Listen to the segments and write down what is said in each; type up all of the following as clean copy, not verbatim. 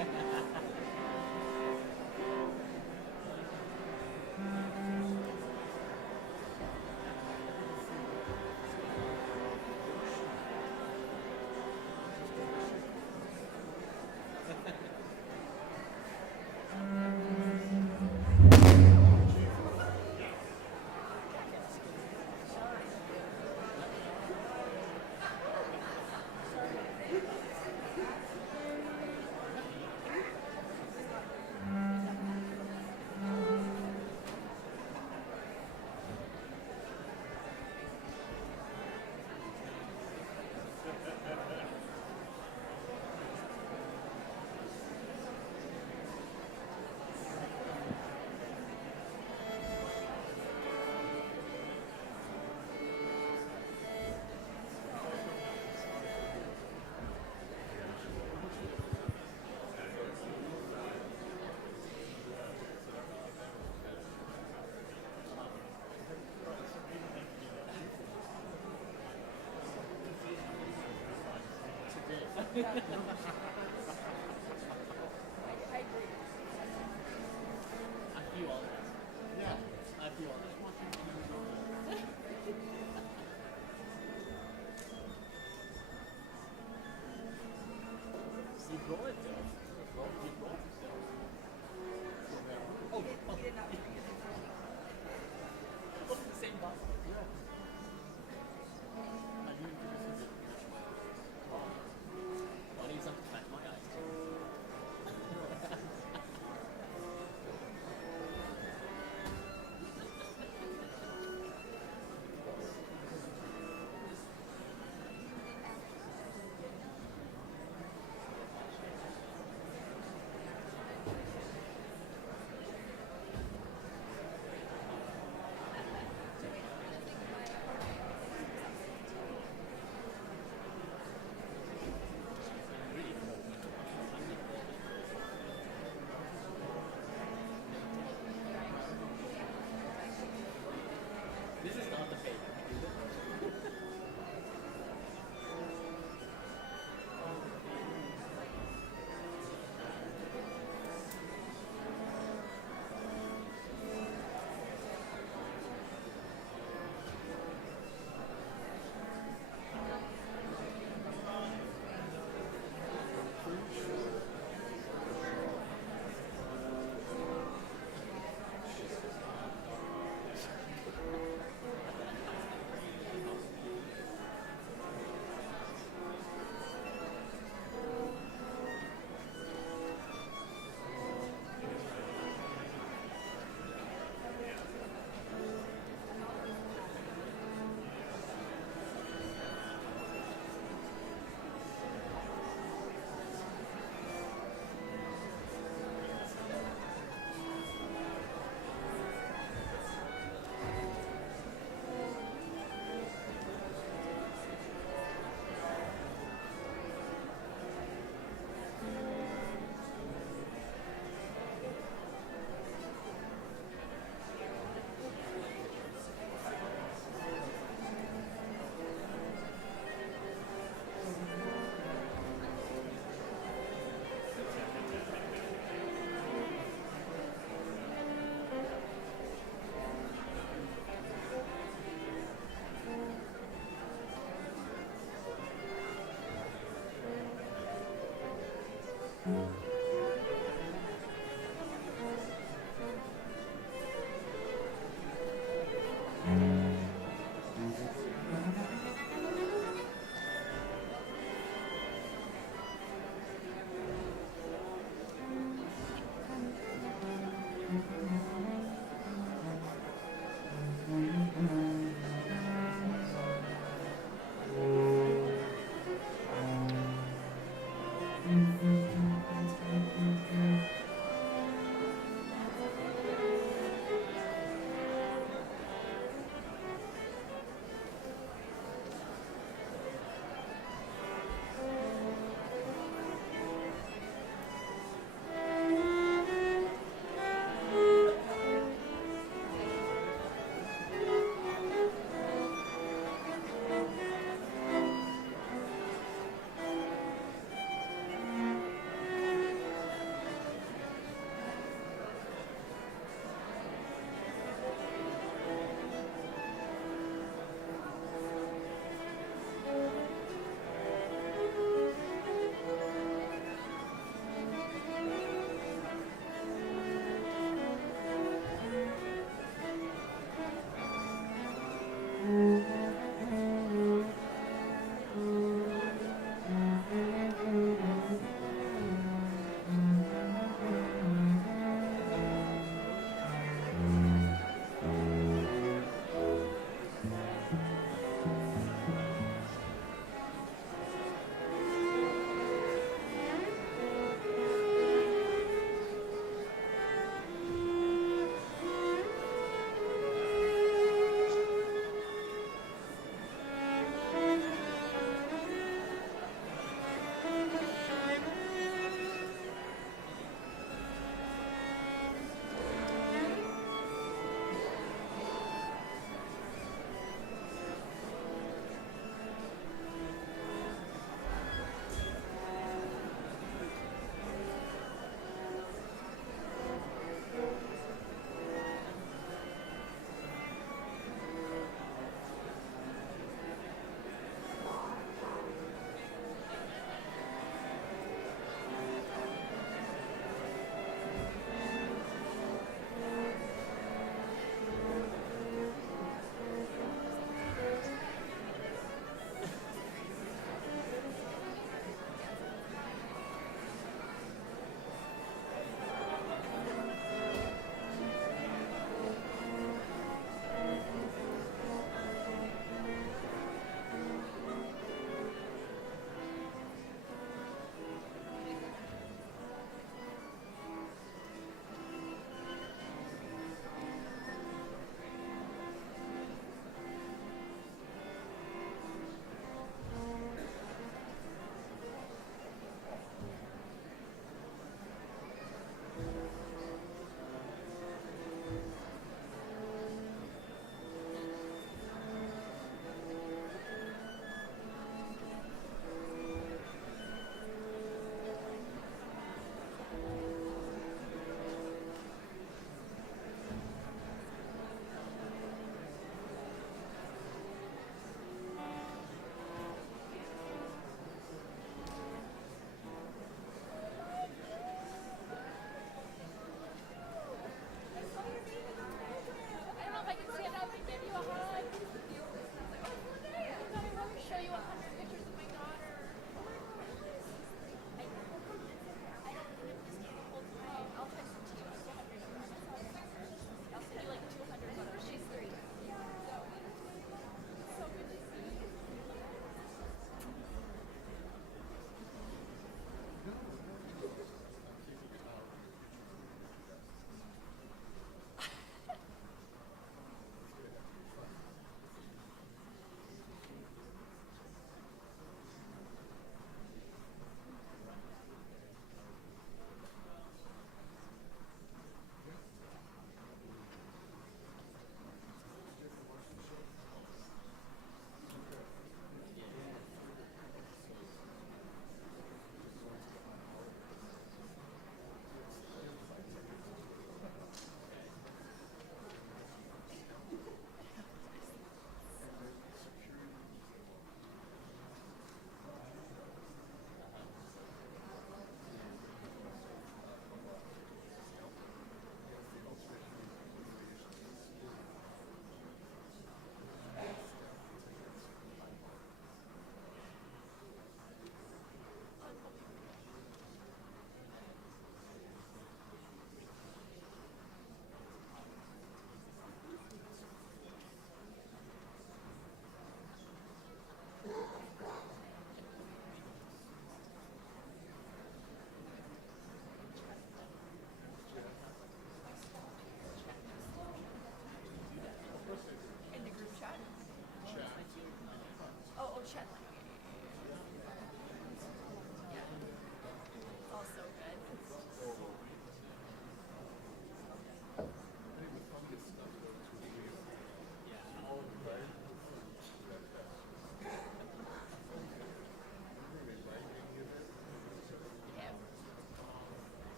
I agree. I feel all that. Yeah. I feel all that. You draw it though. You draw it. Oh, He did not bring it. look at the same bus. Yeah. I knew this was it. Funny as something back my eyes too. Really cold. This is not the fake.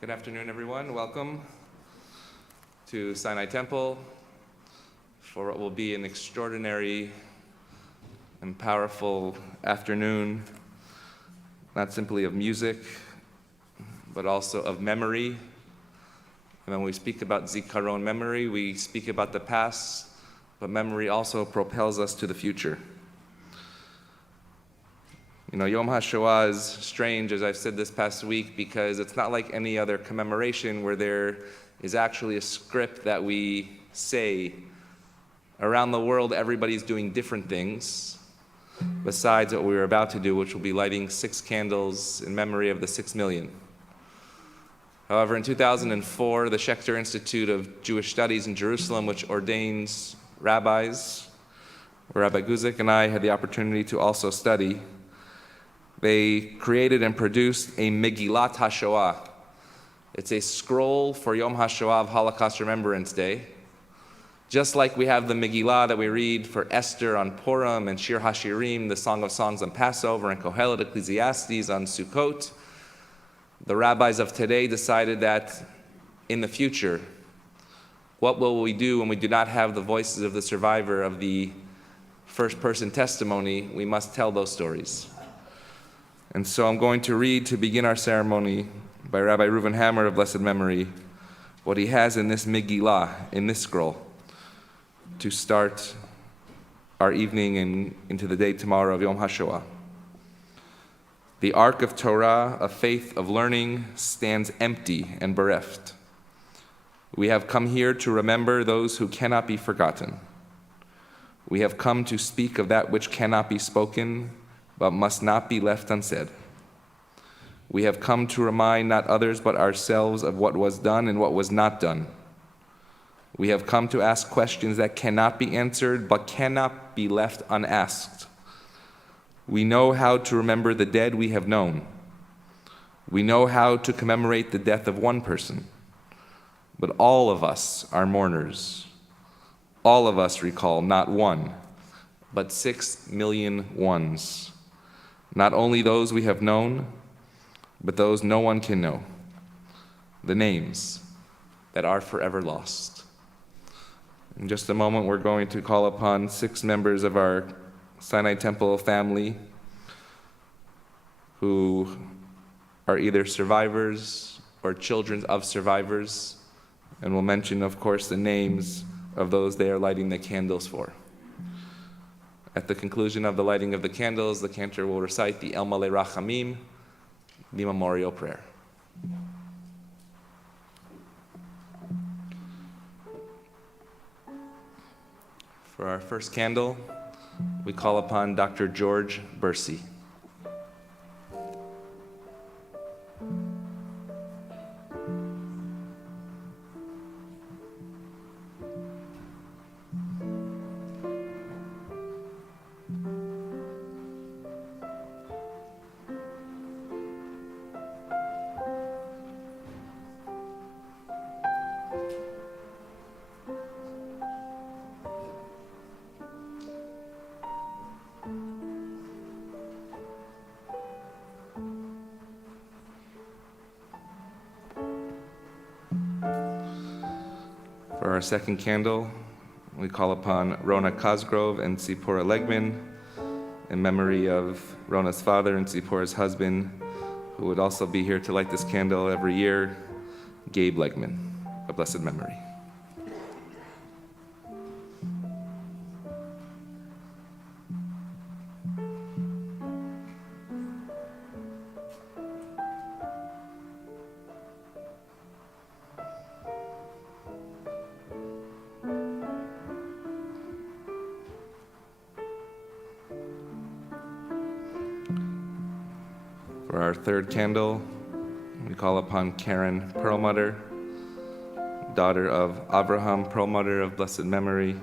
Good afternoon, everyone. Welcome to Sinai Temple for what will be an extraordinary and powerful afternoon, not simply of music, but also of memory. And when we speak about Zikaron memory, we speak about the past, but memory also propels us to the future. You know, Yom HaShoah is strange, as I've said this past week, because it's not like any other commemoration where there is actually a script that we say. Around the world, everybody's doing different things, besides what we were about to do, which will be lighting 6 candles in memory of the 6 million. However, in 2004, the Schechter Institute of Jewish Studies in Jerusalem, which ordains rabbis, where Rabbi Guzik and I had the opportunity to also study, they created and produced a Megillat HaShoah. It's a scroll for Yom HaShoah of Holocaust Remembrance Day. Just like we have the Megillah that we read for Esther on Purim and Shir HaShirim, the Song of Songs on Passover, and Kohelet Ecclesiastes on Sukkot, the rabbis of today decided that in the future, what will we do when we do not have the voices of the survivor of the first-person testimony? We must tell those stories. And so I'm going to read, to begin our ceremony, by Rabbi Reuven Hammer of blessed memory, what he has in this Megillah, in this scroll, to start our evening and into the day tomorrow of Yom HaShoah. The ark of Torah, of faith, of learning, stands empty and bereft. We have come here to remember those who cannot be forgotten. We have come to speak of that which cannot be spoken, but must not be left unsaid. We have come to remind not others but ourselves of what was done and what was not done. We have come to ask questions that cannot be answered but cannot be left unasked. We know how to remember the dead we have known. We know how to commemorate the death of one person, but all of us are mourners. All of us recall not one, but 6 million ones. Not only those we have known, but those no one can know. The names that are forever lost. In just a moment, we're going to call upon 6 members of our Sinai Temple family who are either survivors or children of survivors, and we'll mention, of course, the names of those they are lighting the candles for. At the conclusion of the lighting of the candles, the cantor will recite the El Malei Rachamim, the memorial prayer. For our first candle, we call upon Dr. George Bursey. For our second candle, we call upon Rona Cosgrove and Tzipora Legman in memory of Rona's father and Tzipora's husband, who would also be here to light this candle every year, Gabe Legman, of blessed memory. For our third candle, we call upon Karen Perlmutter, daughter of Abraham Perlmutter of blessed memory.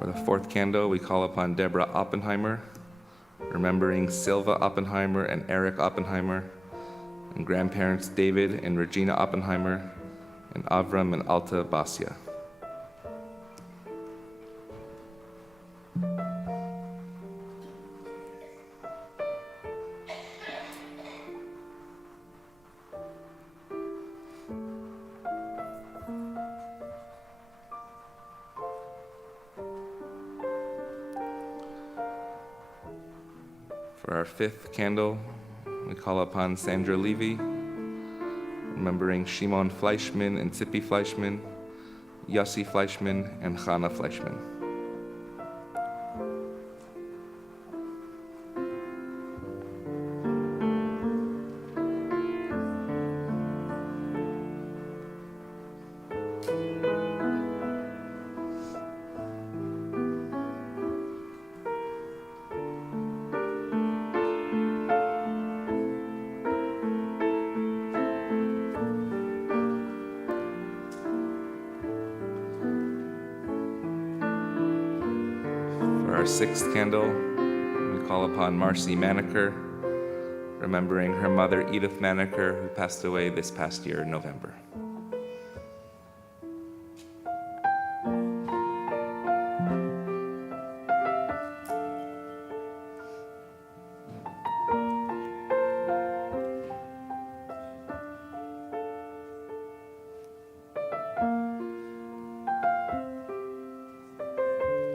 For the fourth candle, we call upon Deborah Oppenheimer, remembering Silva Oppenheimer and Eric Oppenheimer, and grandparents David and Regina Oppenheimer, and Avram and Alta Basia. For our fifth candle, we call upon Sandra Levy, remembering Shimon Fleischman and Tzipi Fleischman, Yossi Fleischman, and Chana Fleischman. For our sixth candle, we call upon Marcy Maneker, remembering her mother Edith Maneker, who passed away this past year in November.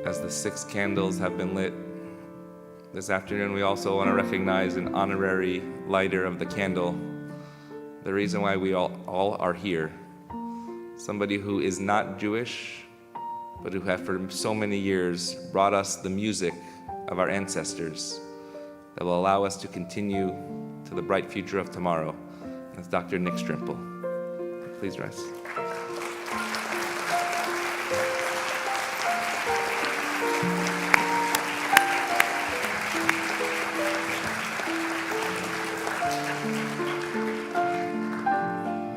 As the 6 candles have been lit this afternoon, we also want to recognize an honorary lighter of the candle. The reason why we all are here. Somebody who is not Jewish, but who have for so many years brought us the music of our ancestors that will allow us to continue to the bright future of tomorrow. That's Dr. Nick Strimple. Please rise.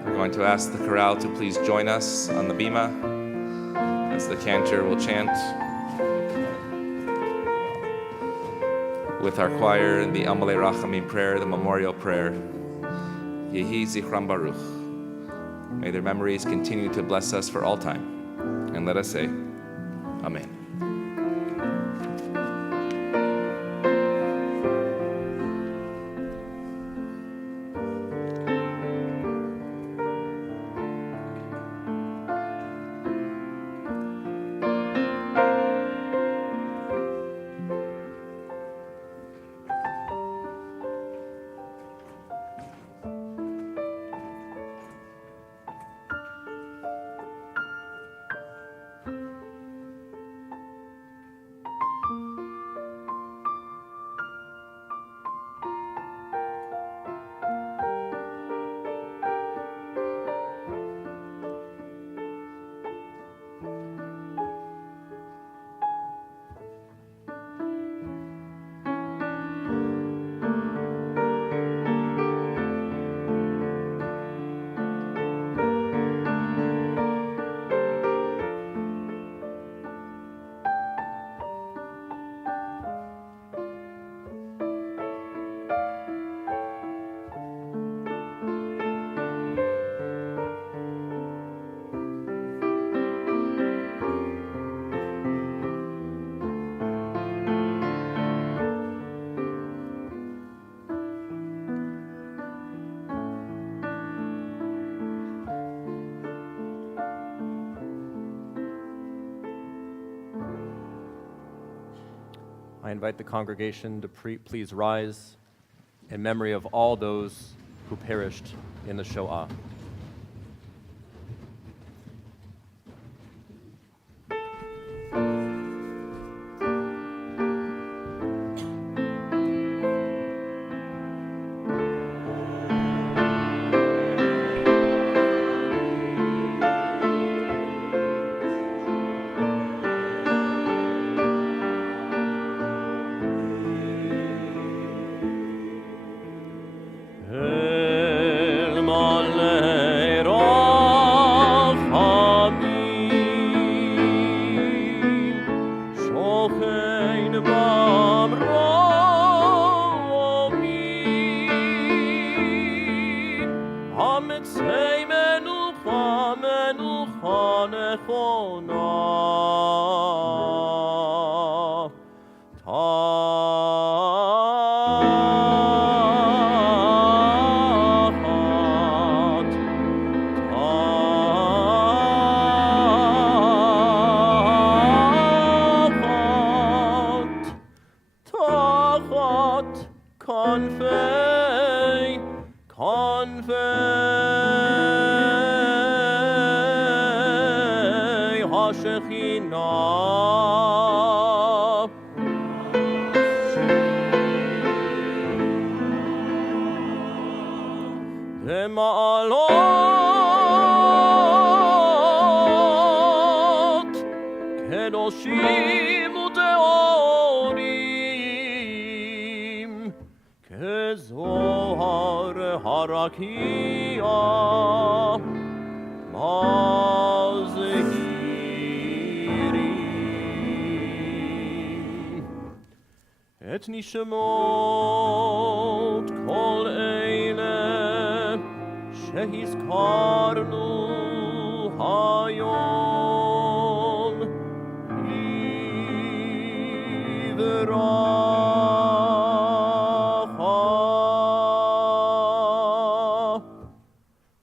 We're going to ask the chorale to please join us on the bima as the cantor will chant with our choir the Amalei Rachamim prayer, the memorial prayer. Yehi Zichram Baruch. May their memories continue to bless us for all time. And let us say, Amen. I invite the congregation to please rise in memory of all those who perished in the Shoah. El Malay נכונה. תחת כנפי השכינה. במעלות קדושים וטהורים כזוהר הרקיע מזהירים את נשמות כל אלה שהזכרנו היום בברכה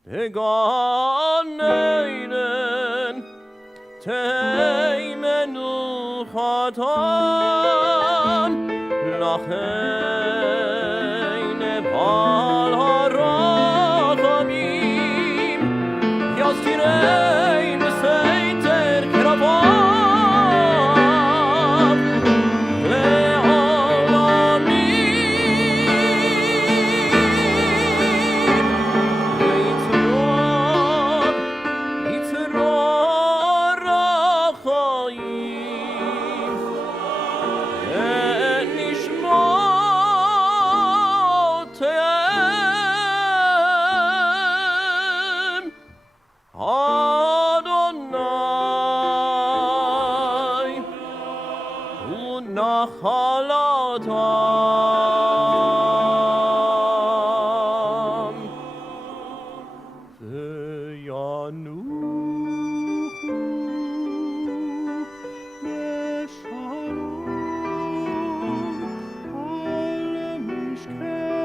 בגן עדן תהי מנוחתם לכן בעל הרחמים יזכירן בסתר קרביו לעולמים יצרור החיים את נשמותיהם אדוני הוא נחלתם וינוחו בשלום על משכבותיהם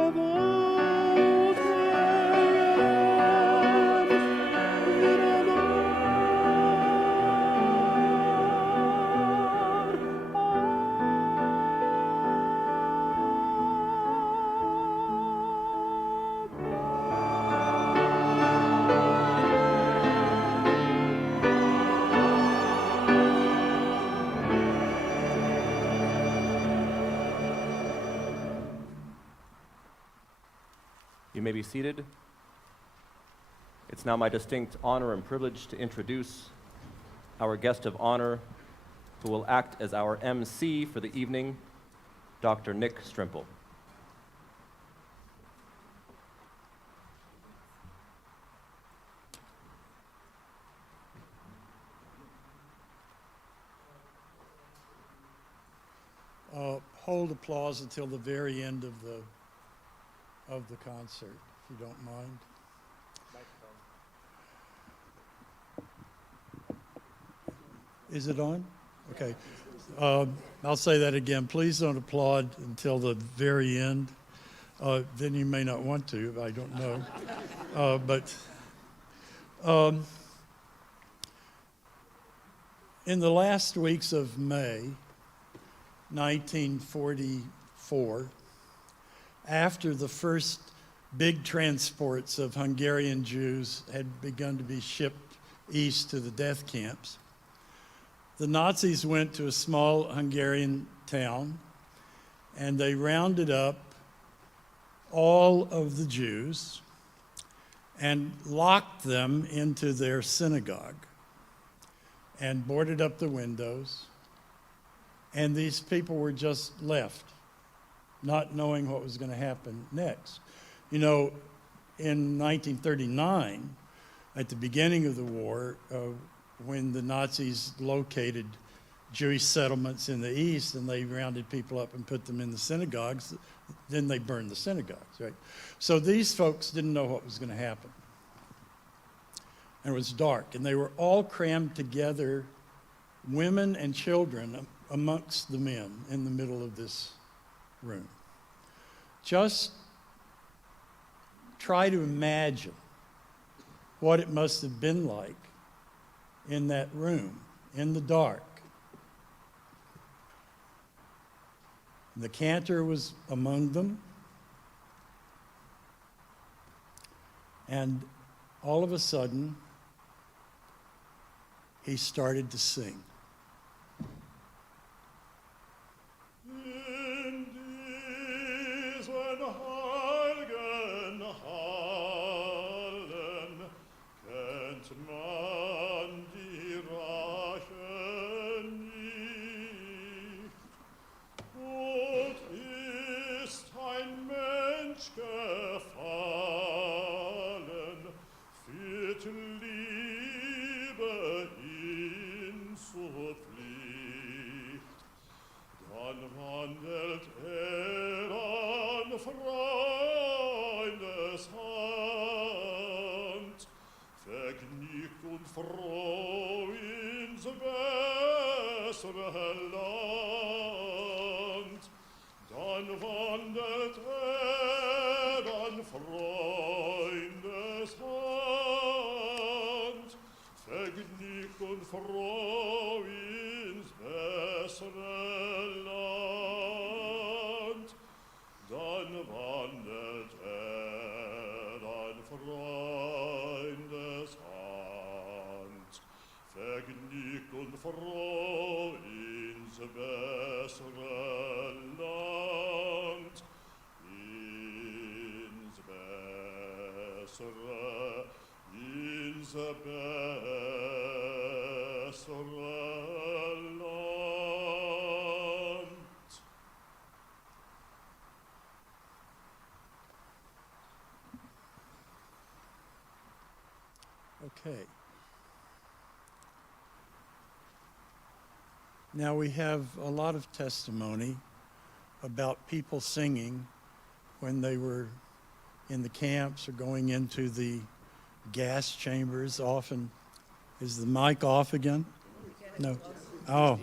You may be seated. It's now my distinct honor and privilege to introduce our guest of honor, who will act as our MC for the evening, Dr. Nick Strimple. Hold applause until the very end of the concert, if you don't mind. Is it on? Okay. I'll say that again. Please don't applaud until the very end. Then you may not want to. I don't know. In the last weeks of May 1944, after the first big transports of Hungarian Jews had begun to be shipped east to the death camps, the Nazis went to a small Hungarian town and they rounded up all of the Jews and locked them into their synagogue and boarded up the windows. And these people were just left, not knowing what was going to happen next. You know, in 1939, at the beginning of the war, when the Nazis located Jewish settlements in the east and they rounded people up and put them in the synagogues, then they burned the synagogues, right? So these folks didn't know what was going to happen. and it was dark, and they were all crammed together, women and children amongst the men in the middle of this room. Just try to imagine what it must have been like in that room, in the dark. The cantor was among them, and all of a sudden, he started to sing. In diesen heiligen Hallen kennt man die Rache nicht. Und ist ein Mensch gefallen, führt Liebe ihn zur Pflicht. Dann wandelt an Freundeshand, vergnügt und froh ins bessere Land. Dann wandelt an Freundeshand, vergnügt und froh ins bessere Land. Dann wandelt an Freundeshand, vergnügt und froh ins bessere Land. Ins bessere Land. Okay. Now we have a lot of testimony about people singing when they were in the camps or going into the gas chambers. Often, is the mic off again? No. Oh.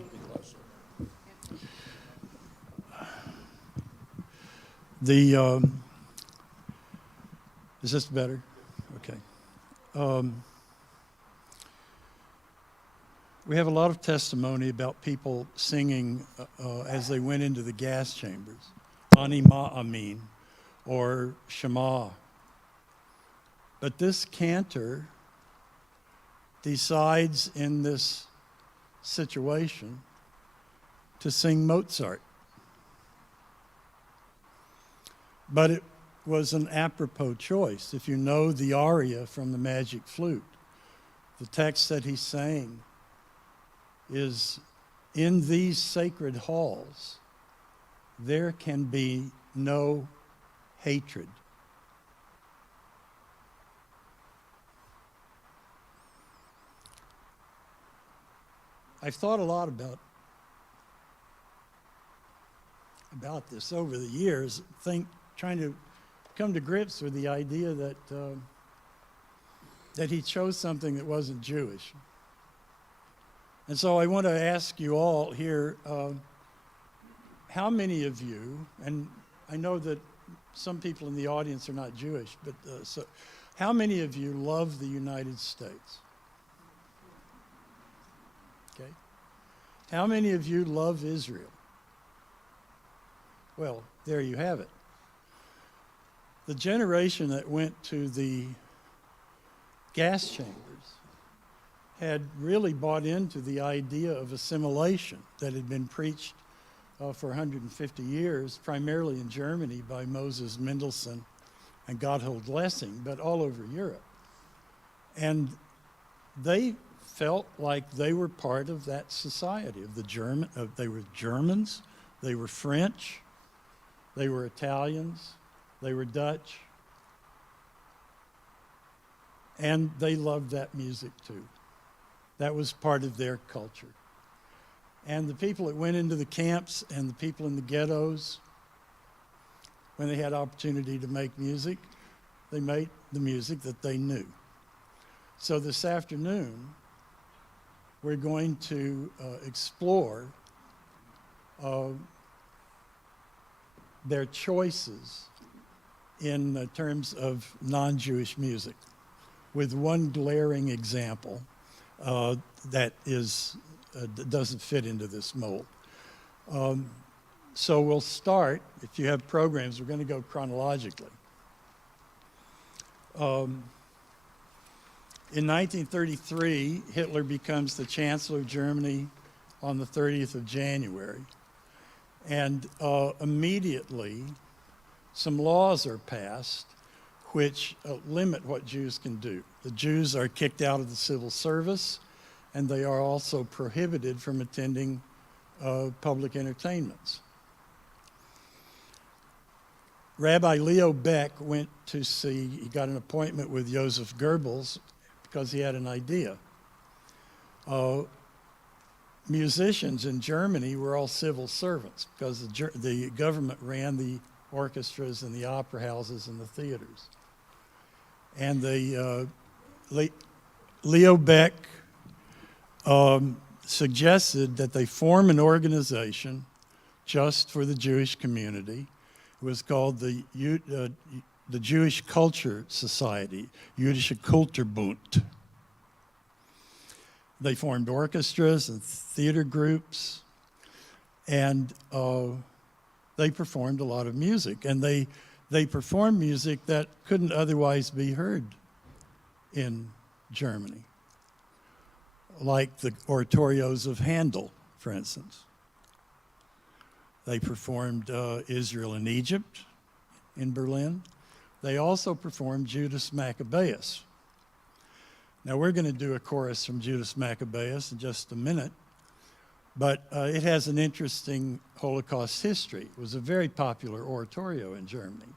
Is this better? Okay. We have a lot of testimony about people singing as they went into the gas chambers. Ani Ma'amin or Shema. But this cantor decides in this situation to sing Mozart. But it was an apropos choice. If you know the aria from the Magic Flute, the text that he sang is, in these sacred halls, there can be no hatred. I've thought a lot about this over the years, trying to come to grips with the idea that he chose something that wasn't Jewish. And so I want to ask you all here, how many of you, and I know that some people in the audience are not Jewish, but so how many of you love the United States? Okay. How many of you love Israel? Well, there you have it. The generation that went to the gas chambers had really bought into the idea of assimilation that had been preached for 150 years, primarily in Germany by Moses Mendelssohn and Gotthold Lessing, but all over Europe. And they felt like they were part of that society of they were Germans, they were French, they were Italians, they were Dutch, and they loved that music too. That was part of their culture. And the people that went into the camps and the people in the ghettos, when they had opportunity to make music, they made the music that they knew. So this afternoon, we're going to explore their choices in terms of non-Jewish music, with one glaring example that doesn't fit into this mold. So we'll start, if you have programs, we're going to go chronologically. In 1933, Hitler becomes the Chancellor of Germany on the 30th of January. And immediately, some laws are passed which limit what Jews can do. The Jews are kicked out of the civil service, and they are also prohibited from attending public entertainments. Rabbi Leo Beck went to see, he got an appointment with Joseph Goebbels because he had an idea. Musicians in Germany were all civil servants because the government ran the orchestras and the opera houses and the theaters. And Leo Beck suggested that they form an organization just for the Jewish community. It was called the Jewish Culture Society, Jüdische Kulturbund. They formed orchestras and theater groups, and they performed a lot of music. And they performed music that couldn't otherwise be heard in Germany, like the oratorios of Handel, for instance. They performed Israel and Egypt in Berlin. They also performed Judas Maccabeus. Now we're going to do a chorus from Judas Maccabeus in just a minute, but it has an interesting Holocaust history. It was a very popular oratorio in Germany,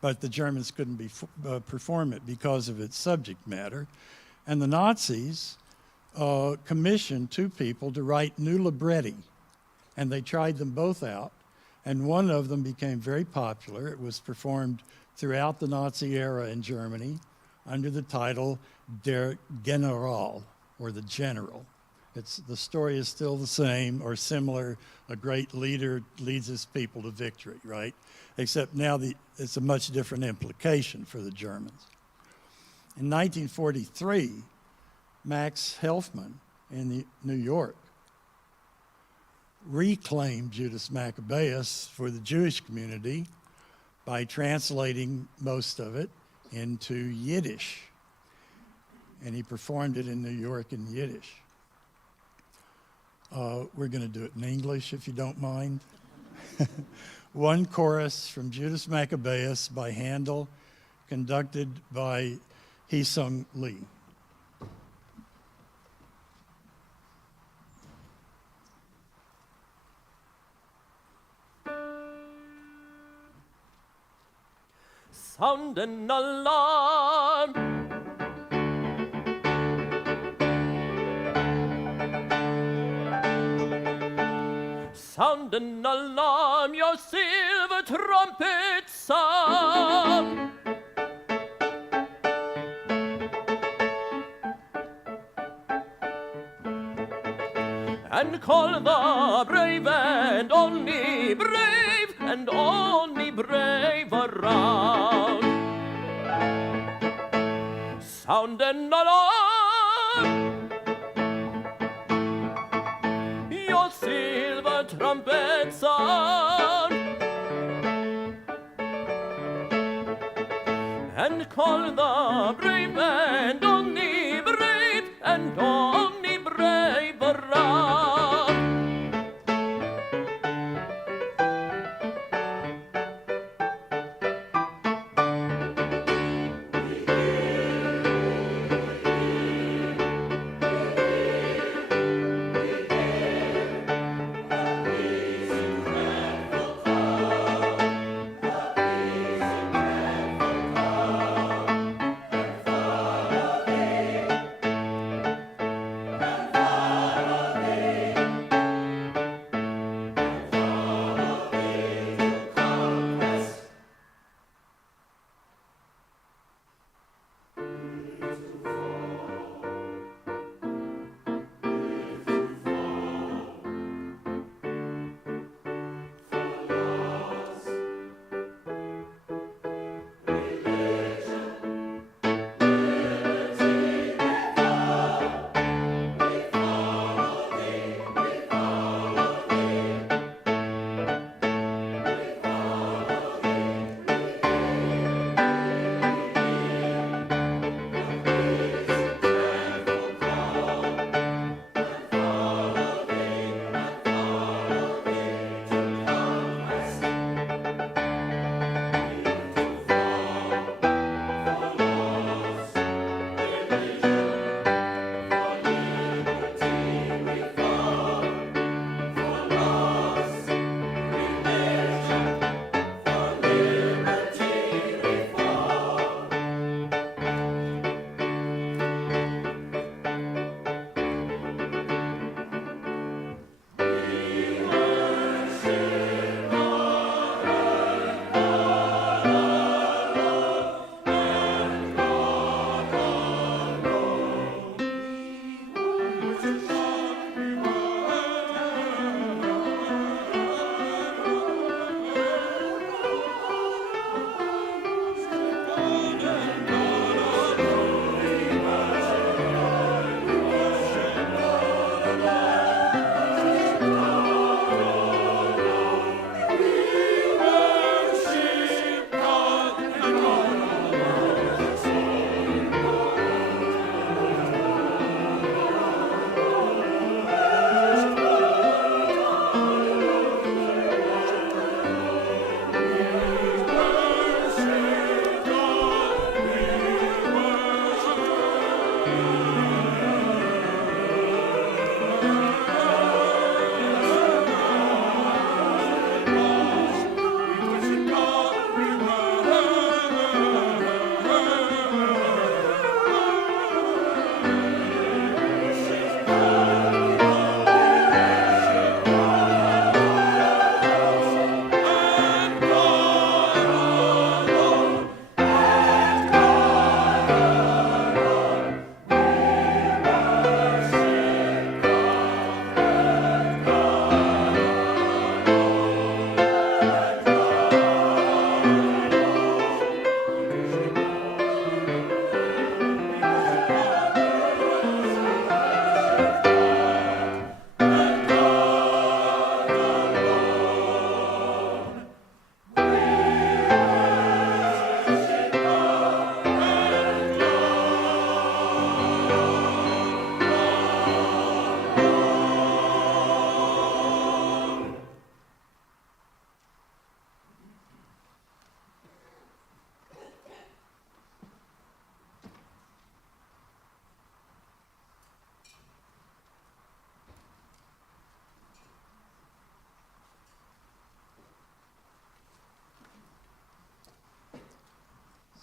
but the Germans couldn't perform it because of its subject matter. And the Nazis commissioned two people to write new libretti, and they tried them both out, and one of them became very popular. It was performed throughout the Nazi era in Germany under the title Der General, or the General. The story is still the same or similar. A great leader leads his people to victory, right? Except now it's a much different implication for the Germans. In 1943, Max Helfman in New York reclaimed Judas Maccabeus for the Jewish community by translating most of it into Yiddish. And he performed it in New York in Yiddish. We're going to do it in English, if you don't mind. One chorus from Judas Maccabeus by Handel, conducted by Hee-Sung Lee. Sound an alarm! Sound an alarm, your silver trumpets sound. And call the brave and only brave and only brave around. Sound an alarm, your silver trumpet sound, and call the brave and only brave and only brave around.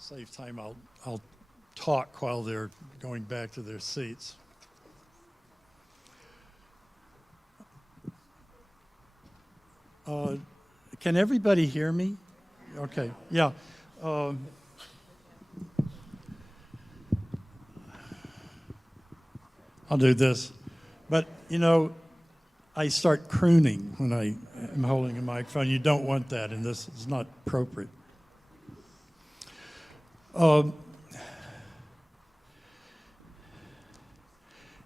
save time, I'll talk while they're going back to their seats. Can everybody hear me? Okay, yeah. I'll do this. But, you know, I start crooning when I am holding a microphone. You don't want that, and this is not appropriate.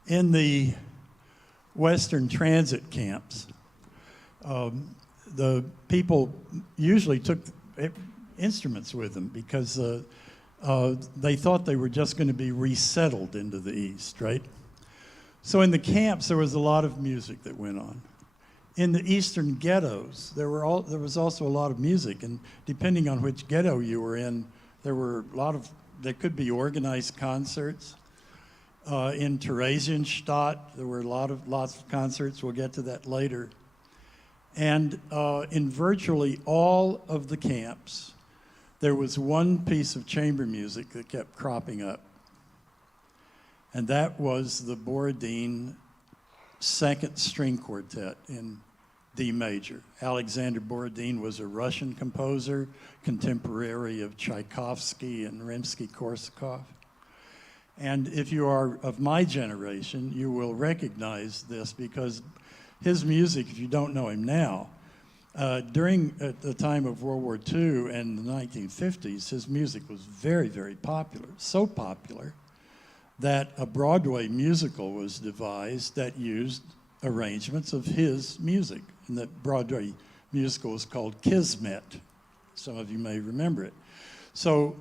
In the Western transit camps, the people usually took instruments with them because they thought they were just going to be resettled into the East, right? So in the camps, there was a lot of music that went on. In the eastern ghettos, there was also a lot of music, and depending on which ghetto you were in, there could be organized concerts. In Theresienstadt, there were lots of concerts. We'll get to that later. And in virtually all of the camps, there was one piece of chamber music that kept cropping up. And that was the Borodin Second String Quartet in D major. Alexander Borodin was a Russian composer, contemporary of Tchaikovsky and Rimsky-Korsakov. And if you are of my generation, you will recognize this because his music, if you don't know him now, during the time of World War II and the 1950s, his music was very, very popular. So popular that a Broadway musical was devised that used arrangements of his music. And that Broadway musical was called Kismet. Some of you may remember it. So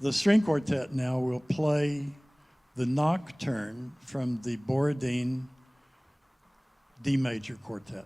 the string quartet now will play the nocturne from the Borodin D major quartet.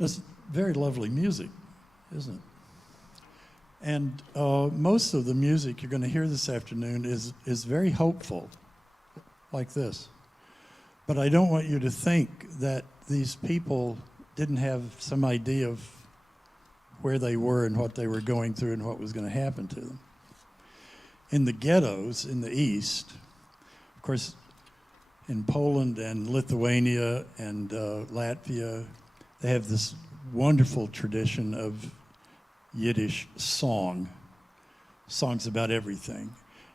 It's very lovely music, isn't it? And most of the music you're going to hear this afternoon is very hopeful, like this. But I don't want you to think that these people didn't have some idea of where they were and what they were going through and what was going to happen to them. In the ghettos in the East, of course, in Poland and Lithuania and Latvia, they have this wonderful tradition of Yiddish songs about everything.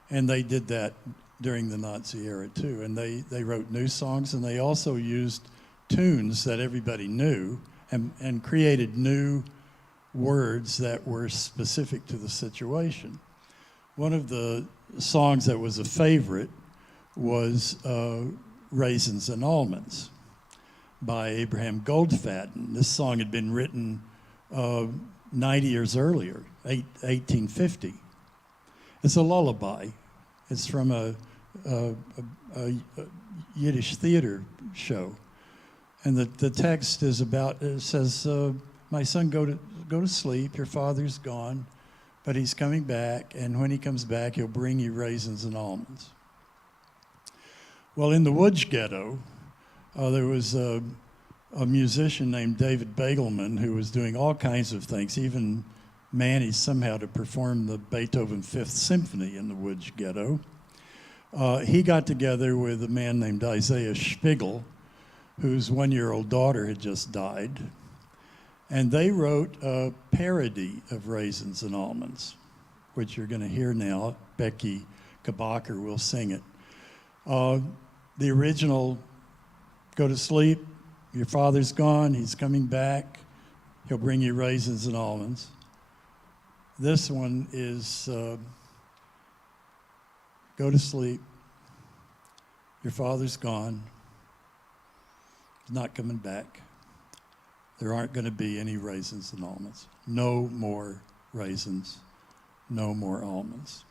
And they did that during the Nazi era too. And they wrote new songs, and they also used tunes that everybody knew and created new words that were specific to the situation. One of the songs that was a favorite was Raisins and Almonds by Abraham Goldfaden. This song had been written 90 years earlier, 1850. It's a lullaby. It's from a Yiddish theater show. And the text is about, it says, my son, go to sleep, your father's gone, but he's coming back, and when he comes back, he'll bring you raisins and almonds. Well, in the Łódź ghetto, there was a musician named David Begelman who was doing all kinds of things, even managed somehow to perform the Beethoven Fifth Symphony in the Łódź ghetto. He got together with a man named Isaiah Spiegel, whose one-year-old daughter had just died, and they wrote a parody of Raisins and Almonds, which you're going to hear now. Becky Kabacher will sing it. The original, go to sleep, your father's gone, he's coming back, he'll bring you raisins and almonds. This one is, go to sleep, your father's gone, he's not coming back. There aren't going to be any raisins and almonds. No more raisins, no more almonds.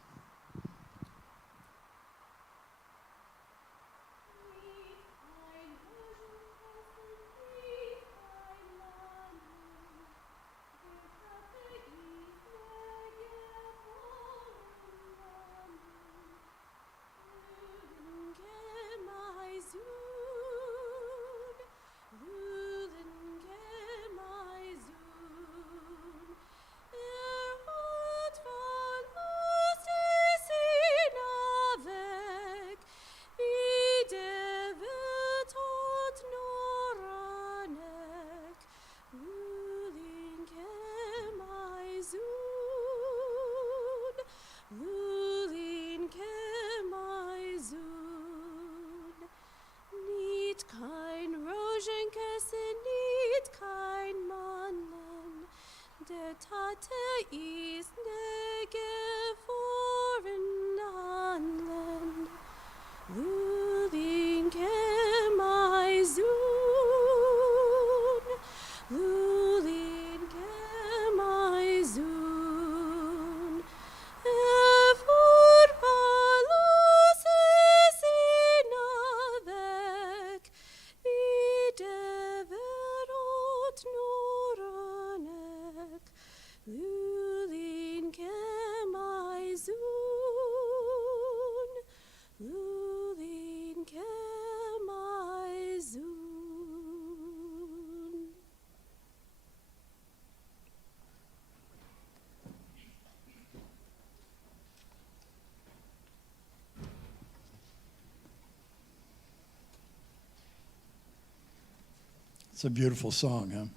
It's a beautiful song,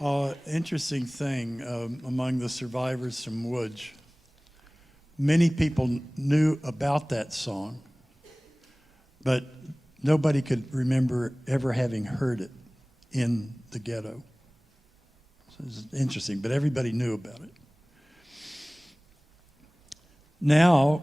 huh? Interesting thing, among the survivors from Łódź, many people knew about that song, but nobody could remember ever having heard it in the ghetto. So it's interesting, but everybody knew about it. Now,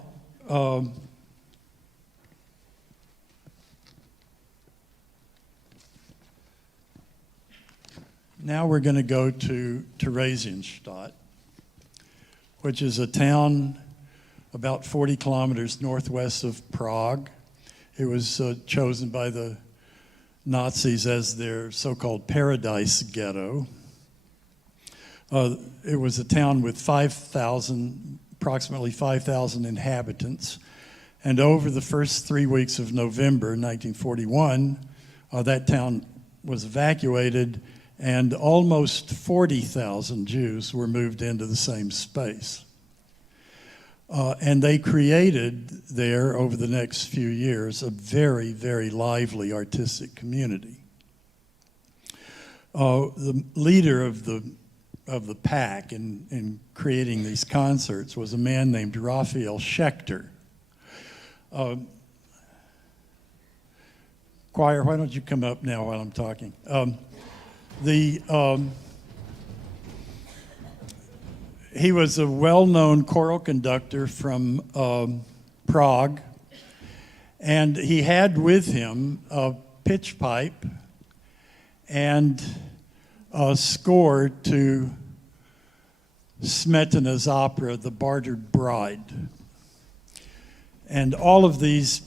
now we're going to go to Theresienstadt, which is a town about 40 kilometers northwest of Prague. It was chosen by the Nazis as their so-called paradise ghetto. It was a town with approximately 5,000 inhabitants. And over the first 3 weeks of November 1941, that town was evacuated, and almost 40,000 Jews were moved into the same space. And they created there, over the next few years, a very, very lively artistic community. The leader of the pack in creating these concerts was a man named Raphael Schechter. Choir, why don't you come up now while I'm talking? He was a well-known choral conductor from Prague, and he had with him a pitch pipe and a score to Smetana's opera, The Bartered Bride. And all of these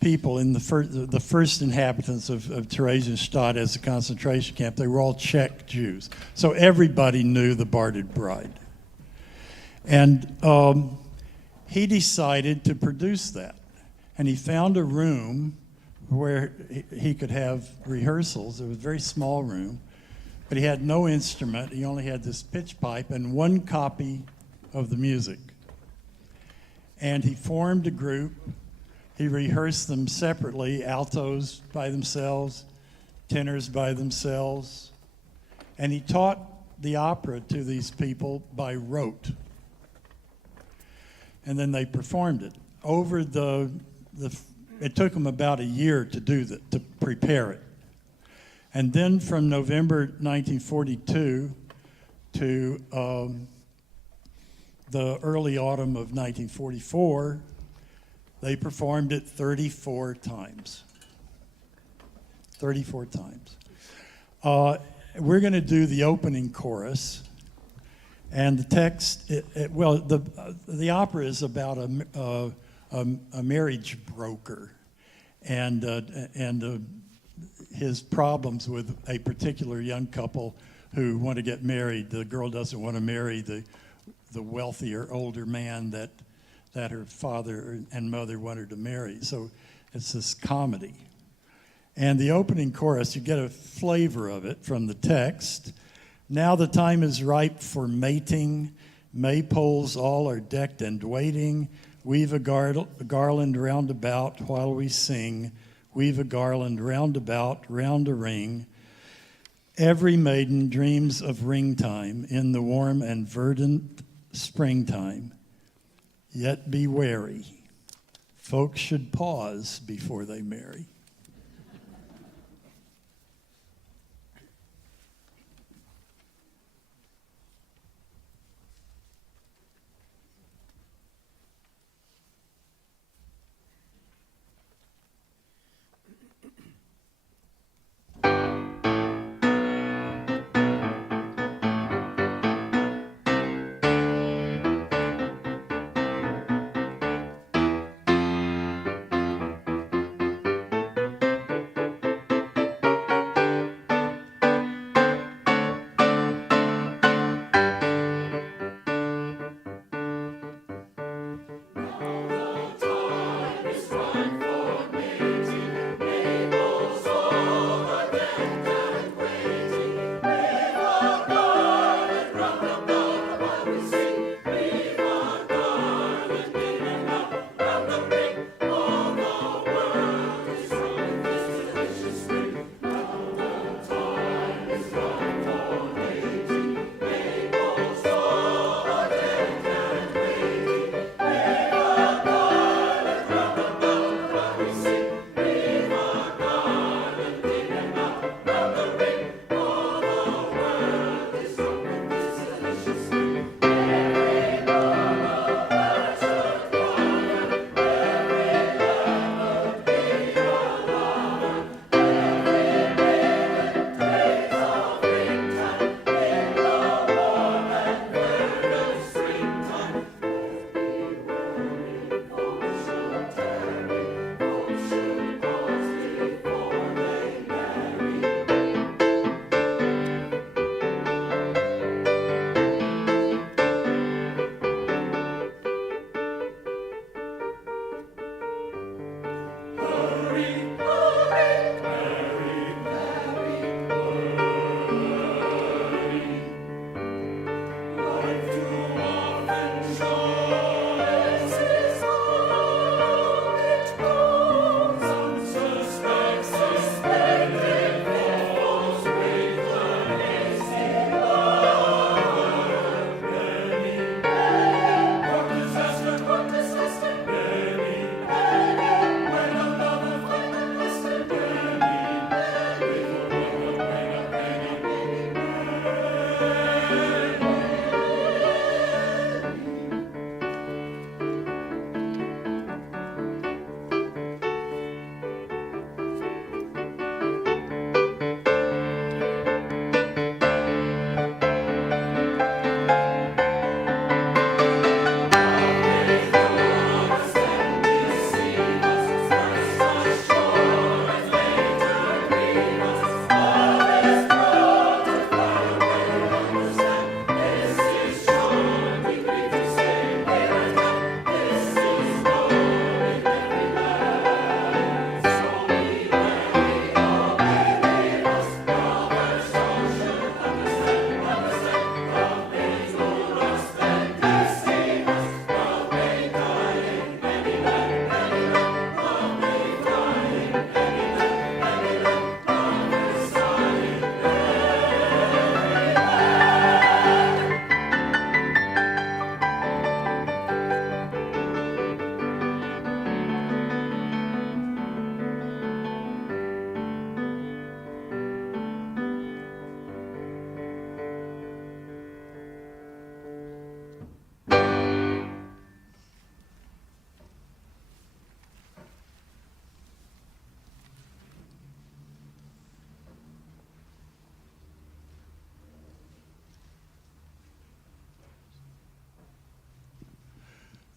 people in the first inhabitants of Theresienstadt as a concentration camp, they were all Czech Jews. So everybody knew The Bartered Bride. And he decided to produce that. And he found a room where he could have rehearsals. It was a very small room, but he had no instrument. He only had this pitch pipe and one copy of the music. And he formed a group. He rehearsed them separately, altos by themselves, tenors by themselves. And he taught the opera to these people by rote. And then they performed it. It took them about a year to do that, to prepare it. And then from November 1942 to the early autumn of 1944, they performed it 34 times. 34 times. We're going to do the opening chorus. And the text, the opera is about a marriage broker and his problems with a particular young couple who want to get married. The girl doesn't want to marry the wealthier, older man that her father and mother want her to marry. So it's this comedy. And the opening chorus, you get a flavor of it from the text. Now the time is ripe for mating. Maypoles all are decked and waiting. Weave a garland round about while we sing. Weave a garland round about, round a ring. Every maiden dreams of ring time in the warm and verdant springtime. Yet be wary. Folks should pause before they marry.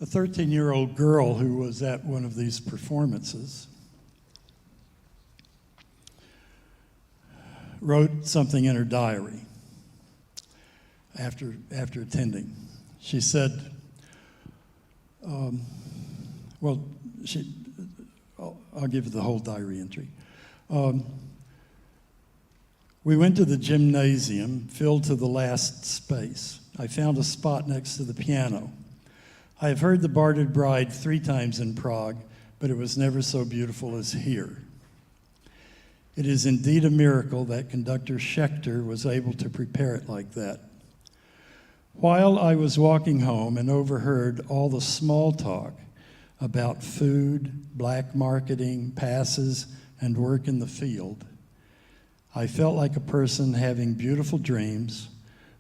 a 13-year-old girl who was at one of these performances wrote something in her diary after attending. She said, I'll give you the whole diary entry. We went to the gymnasium, filled to the last space. I found a spot next to the piano. I have heard The Bartered Bride 3 times in Prague, but it was never so beautiful as here. It is indeed a miracle that conductor Schechter was able to prepare it like that. While I was walking home and overheard all the small talk about food, black marketing, passes, and work in the field, I felt like a person having beautiful dreams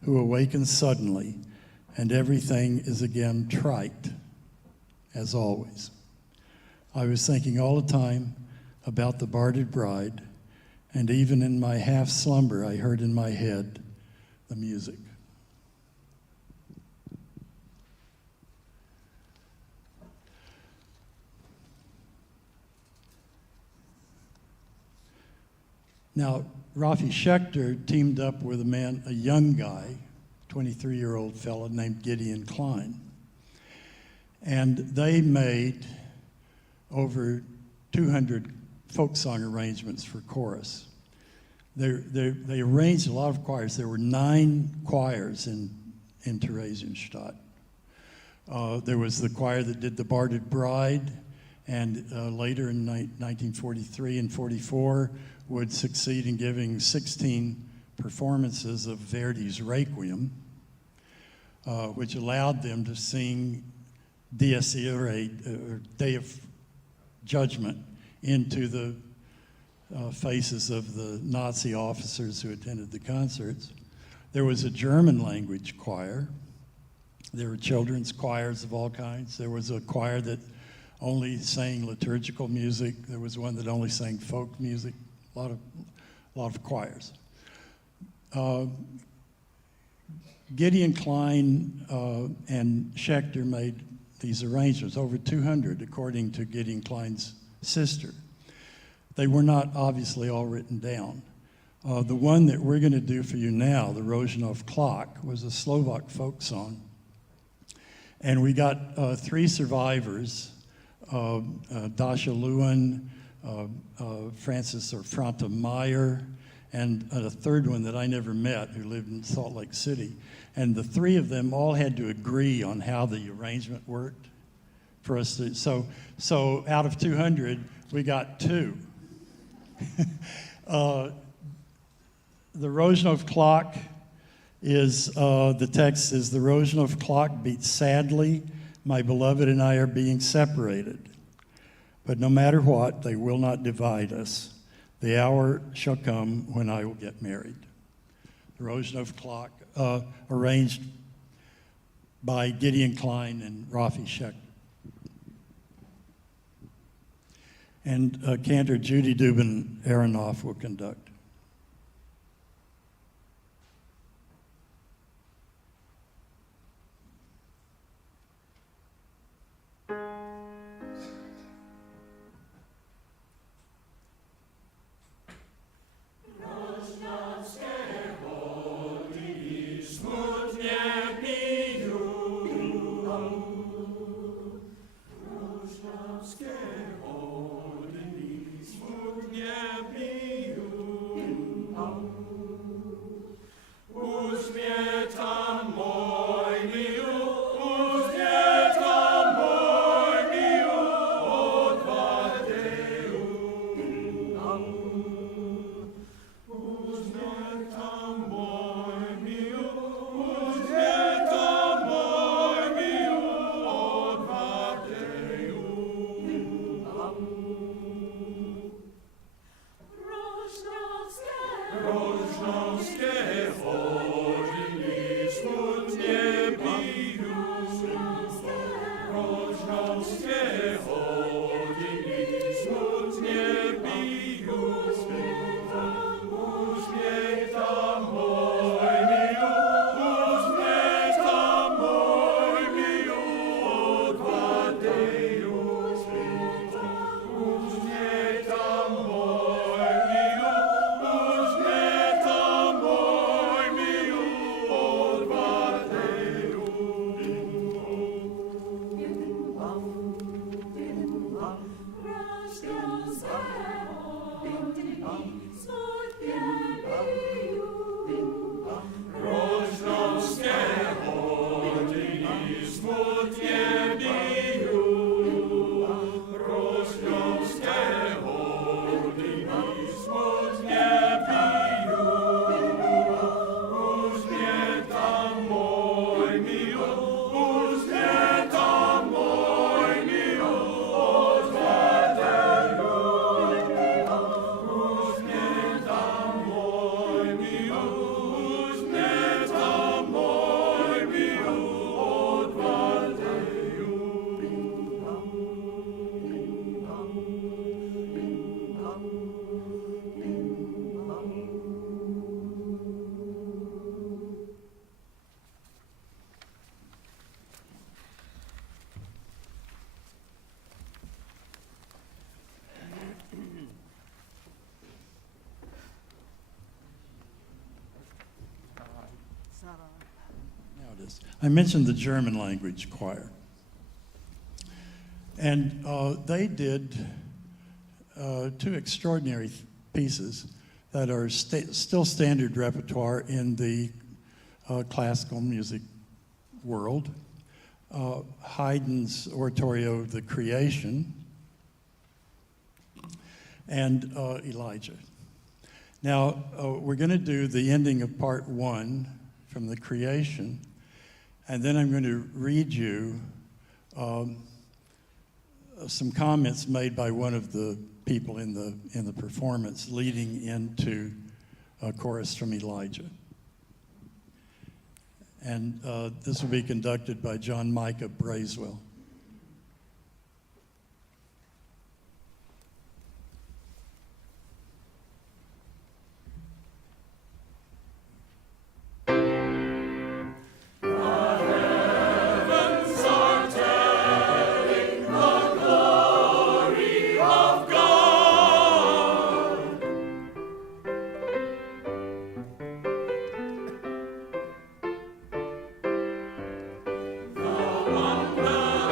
who awakens suddenly and everything is again trite, as always. I was thinking all the time about The Bartered Bride, and even in my half slumber, I heard in my head the music. Now, Rafi Schechter teamed up with a young guy, 23-year-old fellow named Gideon Klein. And they made over 200 folk song arrangements for chorus. They arranged a lot of choirs. There were 9 choirs in Theresienstadt. There was the choir that did The Bartered Bride, and later in 1943 and 44 would succeed in giving 16 performances of Verdi's Requiem, which allowed them to sing Dies Irae, or Day of Judgment, into the faces of the Nazi officers who attended the concerts. There was a German language choir. There were children's choirs of all kinds. There was a choir that only sang liturgical music. There was one that only sang folk music. A lot of choirs. Gideon Klein and Schechter made these arrangements, over 200 according to Gideon Klein's sister. They were not obviously all written down. The one that we're going to do for you now, the Rozhanov Clock, was a Slovak folk song. And we got 3 survivors, Dasha Lewin, Francis or Franta Meyer, and a third one that I never met who lived in Salt Lake City. And the 3 of them all had to agree on how the arrangement worked for us to, so out of 200, we got 2. The Rozhanov Clock is, the text is, the Rozhanov clock beats sadly, my beloved and I are being separated. But no matter what, they will not divide us. The hour shall come when I will get married. The Rozhanov Clock, arranged by Gideon Klein and Rafi Schechter. And Cantor Judy Dubin Aronoff will conduct. Smutnie mi Now it is. I mentioned the German language choir. And they did two extraordinary pieces that are still standard repertoire in the classical music world. Haydn's oratorio, The Creation, and Elijah. Now, we're going to do the ending of part 1 from The Creation, and then I'm going to read you some comments made by one of the people in the performance leading into a chorus from Elijah. And this will be conducted by John Micah Bracewell. Wonder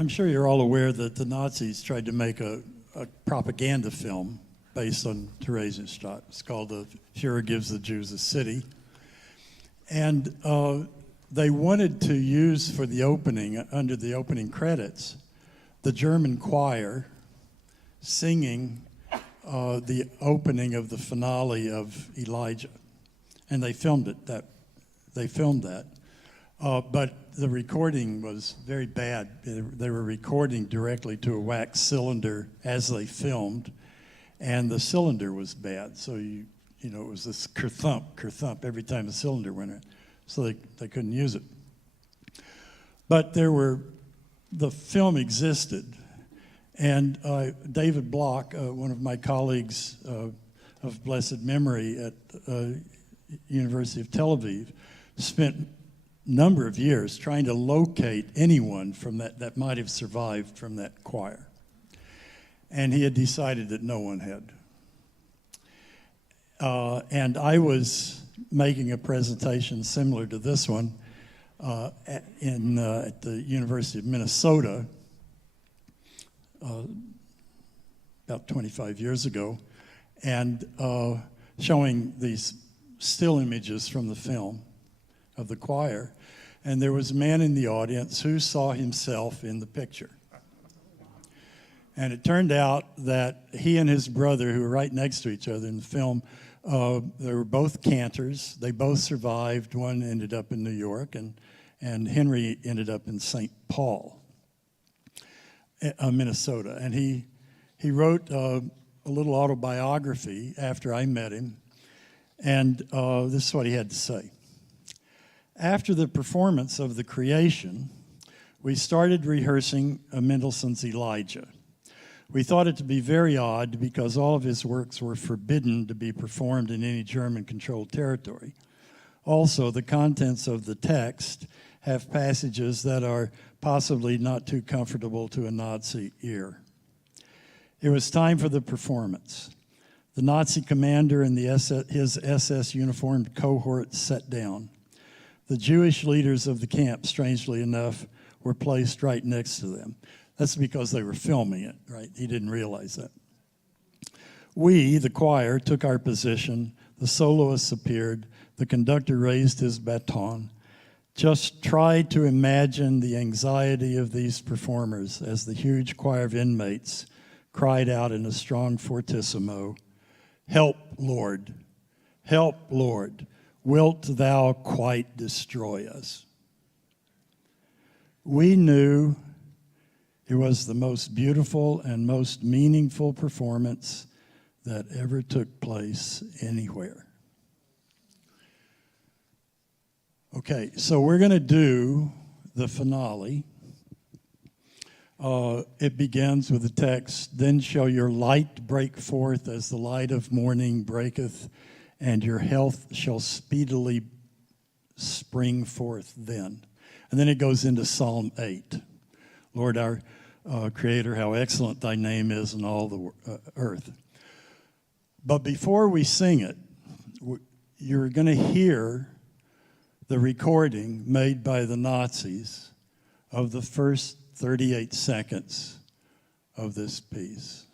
I'm sure you're all aware that the Nazis tried to make a propaganda film based on Theresienstadt. It's called The Fuhrer Gives the Jews a City. And they wanted to use for the opening, under the opening credits, the German choir singing the opening of the finale of Elijah. And they filmed it. They filmed that. But the recording was very bad. They were recording directly to a wax cylinder as they filmed, and the cylinder was bad. So you know, it was this kerthump every time the cylinder went in. So they couldn't use it. But the film existed, and David Block, one of my colleagues of blessed memory at University of Tel Aviv, spent a number of years trying to locate anyone from that might have survived from that choir. And he had decided that no one had. And I was making a presentation similar to this one at the University of Minnesota about 25 years ago, and showing these still images from the film of the choir. And there was a man in the audience who saw himself in the picture. And it turned out that he and his brother, who were right next to each other in the film, they were both cantors. They both survived. One ended up in New York, and Henry ended up in St. Paul, Minnesota. And he wrote a little autobiography after I met him, and this is what he had to say. After the performance of The Creation, we started rehearsing Mendelssohn's Elijah. We thought it to be very odd because all of his works were forbidden to be performed in any German-controlled territory. Also, the contents of the text have passages that are possibly not too comfortable to a Nazi ear. It was time for the performance. The Nazi commander and his SS-uniformed cohort sat down. The Jewish leaders of the camp, strangely enough, were placed right next to them. That's because they were filming it, right? He didn't realize that. We, the choir, took our position. The soloists appeared. The conductor raised his baton. Just try to imagine the anxiety of these performers as the huge choir of inmates cried out in a strong fortissimo, "Help, Lord! Help, Lord! Wilt thou quite destroy us?" We knew it was the most beautiful and most meaningful performance that ever took place anywhere. Okay, so we're going to do the finale. It begins with the text, "Then shall your light break forth as the light of morning breaketh, and your health shall speedily spring forth then." And then it goes into Psalm 8. "Lord, our Creator, how excellent thy name is in all the earth." But before we sing it, you're going to hear the recording made by the Nazis of the first 38 seconds of this piece.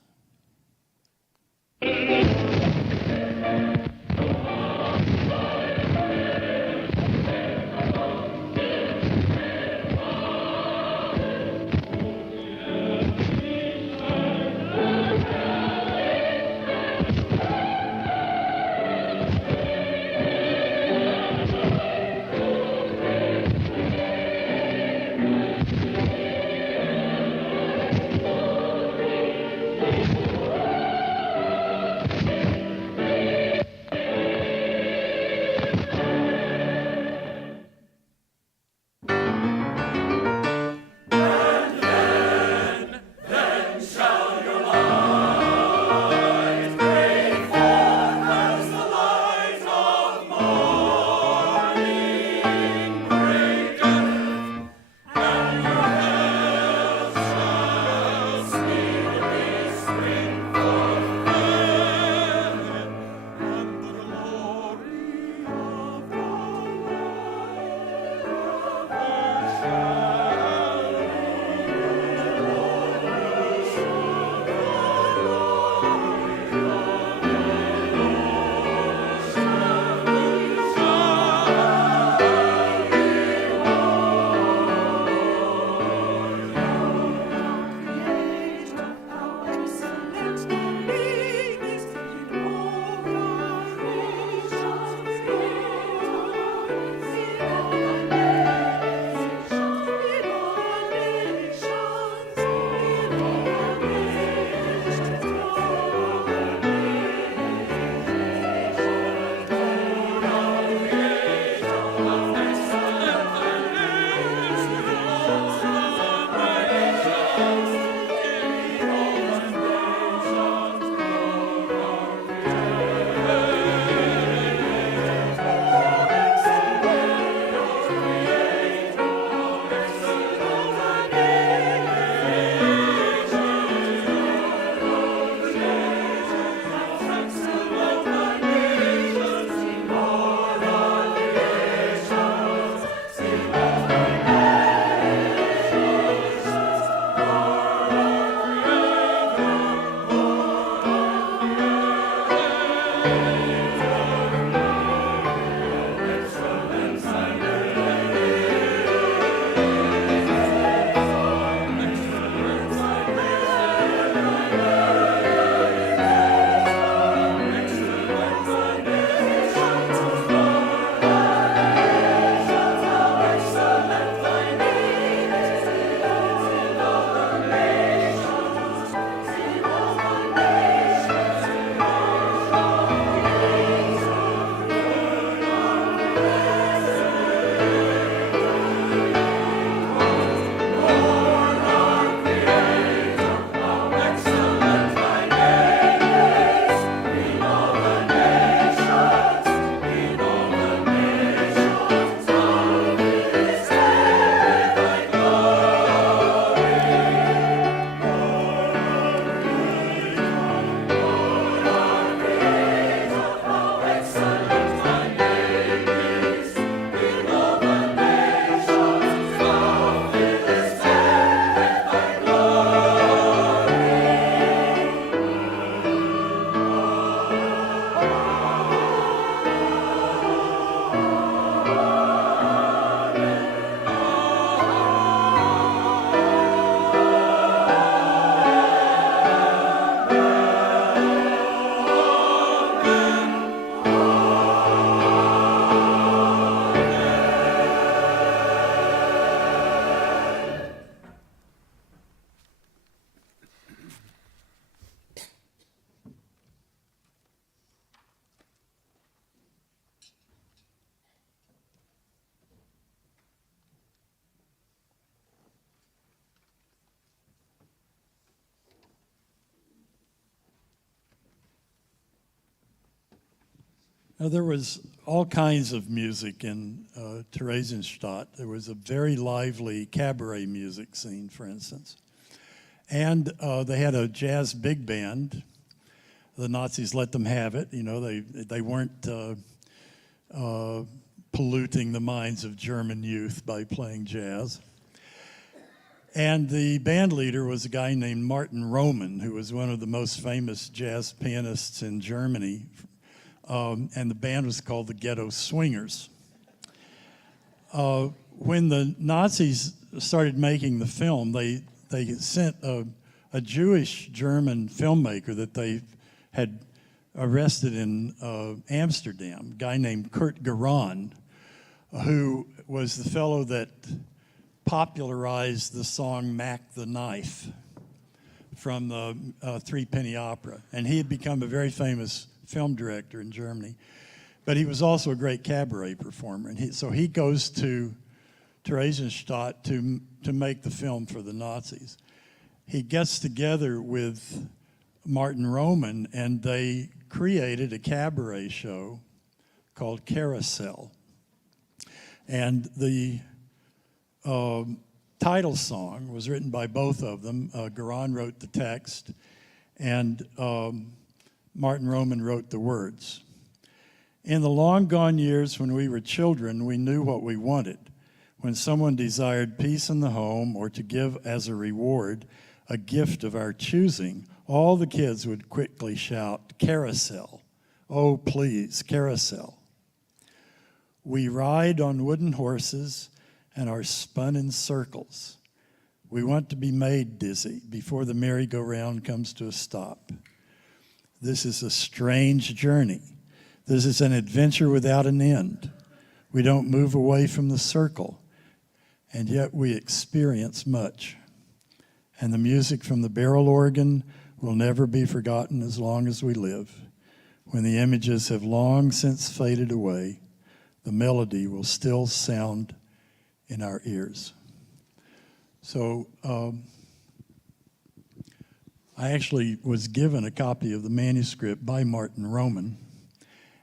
Now, there was all kinds of music in Theresienstadt. There was a very lively cabaret music scene, for instance. And they had a jazz big band. The Nazis let them have it. You know, they weren't polluting the minds of German youth by playing jazz. And the band leader was a guy named Martin Roman, who was one of the most famous jazz pianists in Germany. And the band was called the Ghetto Swingers. When the Nazis started making the film, they sent a Jewish German filmmaker that they had arrested in Amsterdam, a guy named Kurt Geron, who was the fellow that popularized the song Mac the Knife from the Three-Penny Opera. And he had become a very famous film director in Germany. But he was also a great cabaret performer. And so he goes to Theresienstadt to make the film for the Nazis. He gets together with Martin Roman, and they created a cabaret show called Carousel. And the title song was written by both of them. Geron wrote the text, and Martin Roman wrote the words. In the long gone years when we were children, we knew what we wanted. When someone desired peace in the home or to give as a reward a gift of our choosing, all the kids would quickly shout, "Carousel, oh please, carousel." We ride on wooden horses and are spun in circles. We want to be made dizzy before the merry-go-round comes to a stop. This is a strange journey. This is an adventure without an end. We don't move away from the circle, and yet we experience much. And the music from the barrel organ will never be forgotten as long as we live. When the images have long since faded away, the melody will still sound in our ears. So I actually was given a copy of the manuscript by Martin Roman,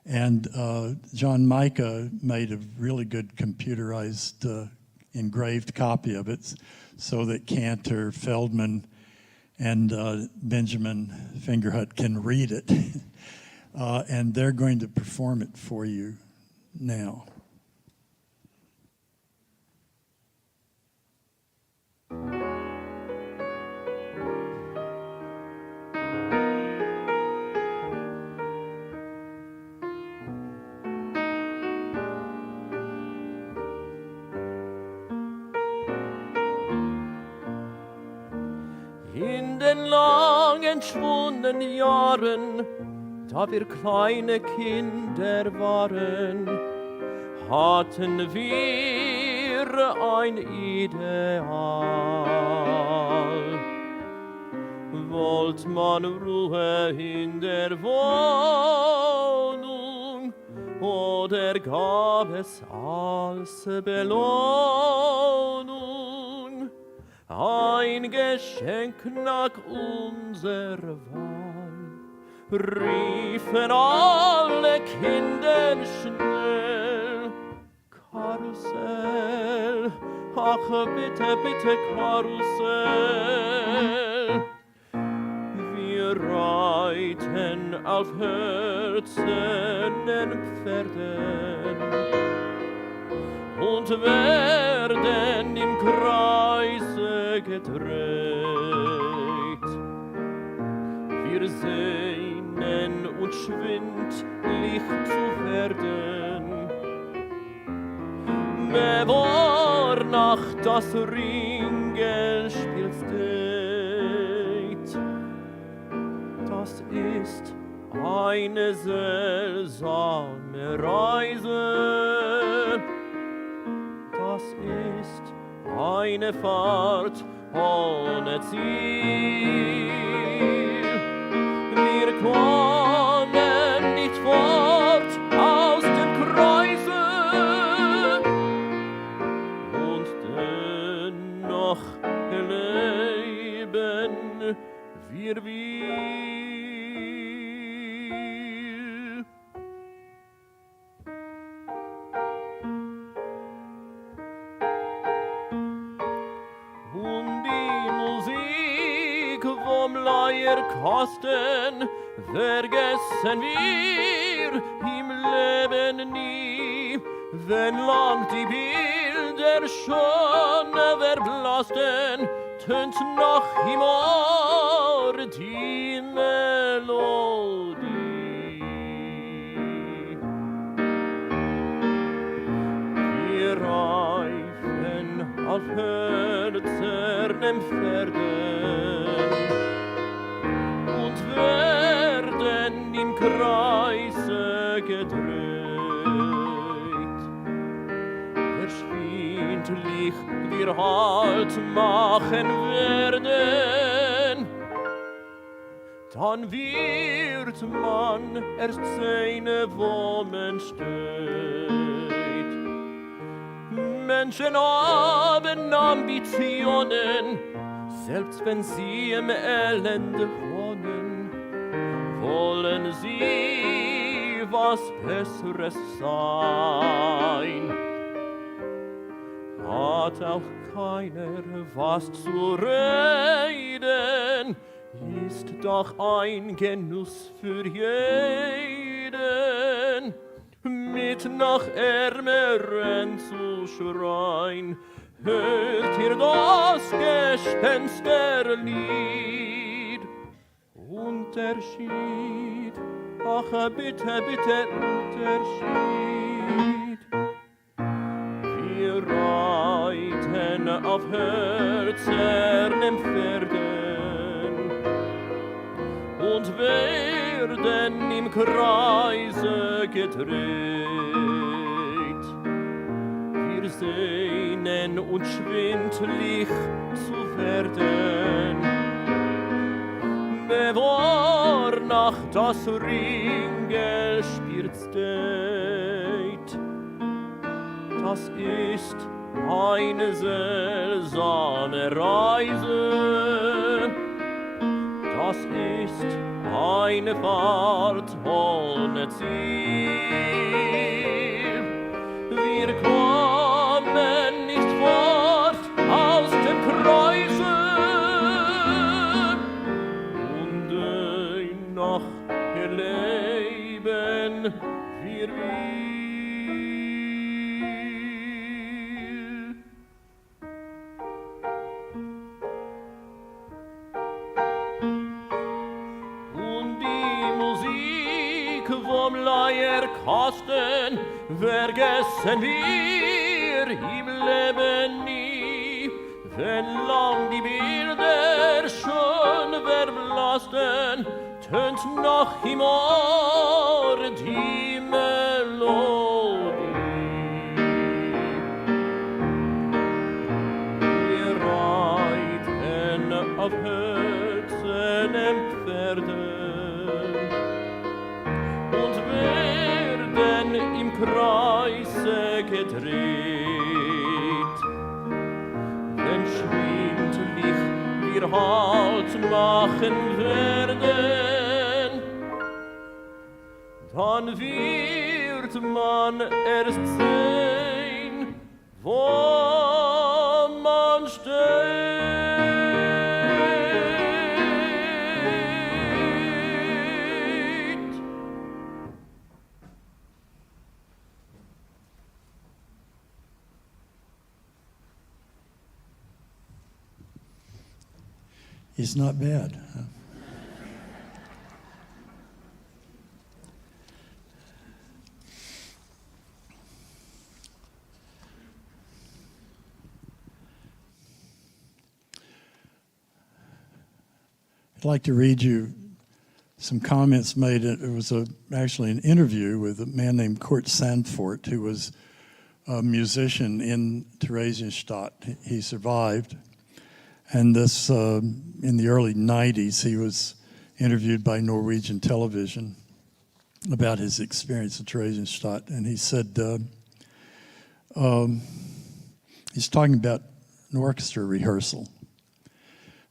and John Micah made a really good computerized engraved copy of it so that Cantor, Feldman, and Benjamin Fingerhut can read it. And they're going to perform it for you now. In den lang entschwundenen Jahren, da wir kleine Kinder waren, hatten wir ein Ideal. Wollt man Ruhe in der Wohnung, oder gab es als Belohnung ein Geschenk nach unserer Wahl? Riefen alle Kinder schnell, Karussell, ach bitte, bitte Karussell. Wir reiten auf hölzernen Pferden und werden im Kreise gedreht. Wir sehnen uns schwindlig zu werden, bevor nach das Ringelspiel steht. Das ist eine seltsame Reise. Das ist eine Fahrt ohne Ziel. Wir kommen nicht fort aus dem Kreise und dennoch leben wir will. Leier kosten, vergessen wir im Leben nie, wenn lang die Bilder schon verblassten, tönt noch im Ohr die Melodie. Wir reifen auf hölzernem Pferden und werden im Kreise gedreht. Verschwindlich wir Halt machen werden, dann wird man erst sehen, wo man steht. Menschen haben Ambitionen, selbst wenn sie im Elende wohnen, wollen sie was Besseres sein. Hat auch keiner was zu reden, ist doch ein Genuss für jeden, mit nach Ärmeren zu schreien. Hört ihr das Gespensterlied? Unterschied, ach bitte, bitte Unterschied. Wir reiten auf hölzernen Pferden und werden im Kreise gedreht. Wir sehnen uns schwindlig zu werden, bevor nach das Ringelspiel steht. Das ist eine seltsame Reise, das ist eine Fahrt ohne Ziel. Wir kommen nicht fort aus dem Kreise und noch erleben wir will. Und die Musik vom Leier kosten, vergessen wir im Leben nie, wenn lang die Bilder schon verblassten, tönt noch im Ohr die Melodie. Wir reiten auf hölzernen Pferden und werden im Kreise gedreht. Wenn schwindlig wir Halt machen werden, dann wird man erst sehen, wo man steht. He's not bad. Huh? I'd like to read you some comments made. It was actually an interview with a man named Kurt Sandfort, who was a musician in Theresienstadt. He survived. And this, in the early 90s, he was interviewed by Norwegian television about his experience at Theresienstadt. And he said, he's talking about an orchestra rehearsal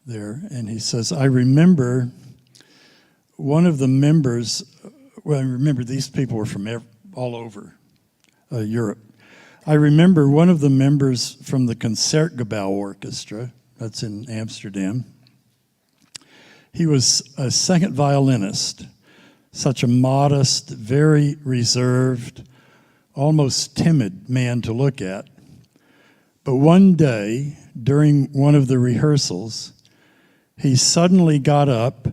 there. And he says, I remember one of the members, well, I remember these people were from all over Europe. I remember one of the members from the Concertgebouw Orchestra, that's in Amsterdam. He was a second violinist, such a modest, very reserved, almost timid man to look at. But one day, during one of the rehearsals, he suddenly got up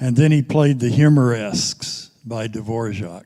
and then he played the Humoresques by Dvorak.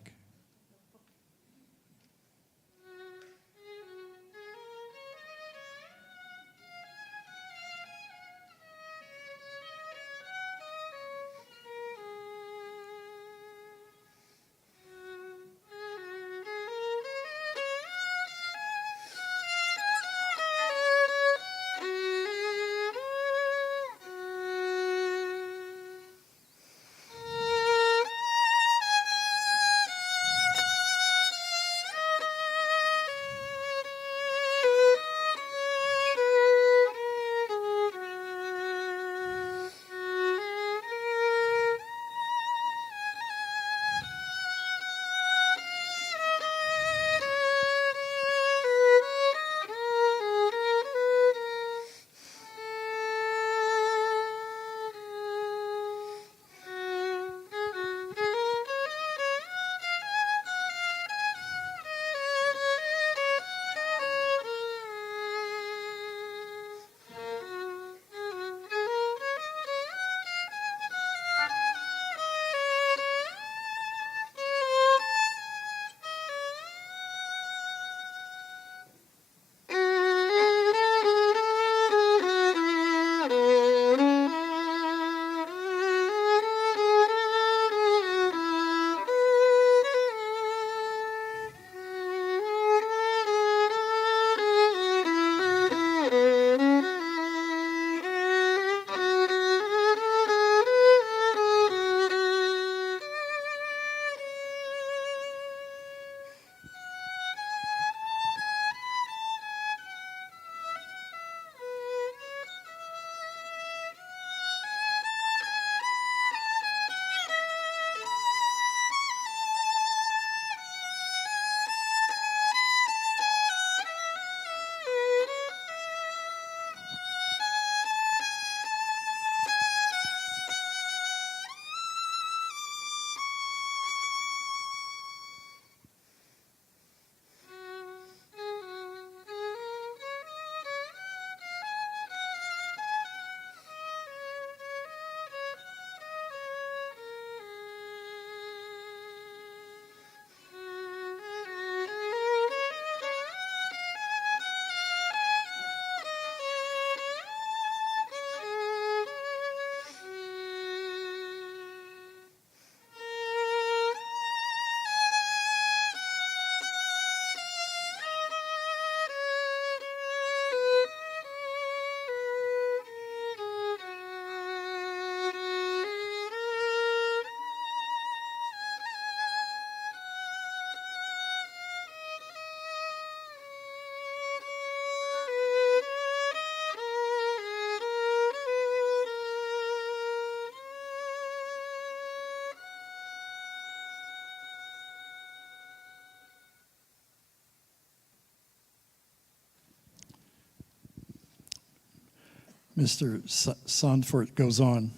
Mr. Sandfort goes on.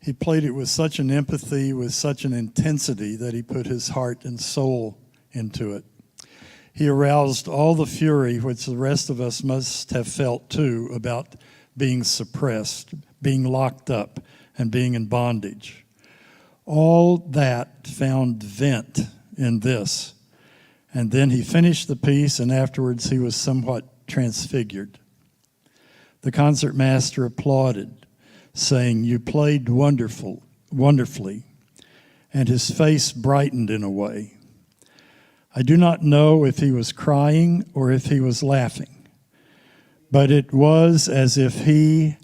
He played it with such an empathy, with such an intensity that he put his heart and soul into it. He aroused all the fury which the rest of us must have felt too about being suppressed, being locked up, and being in bondage. All that found vent in this. And then he finished the piece, and afterwards he was somewhat transfigured. The concertmaster applauded, saying, "You played wonderfully," and his face brightened in a way. I do not know if he was crying or if he was laughing, but it was as if he,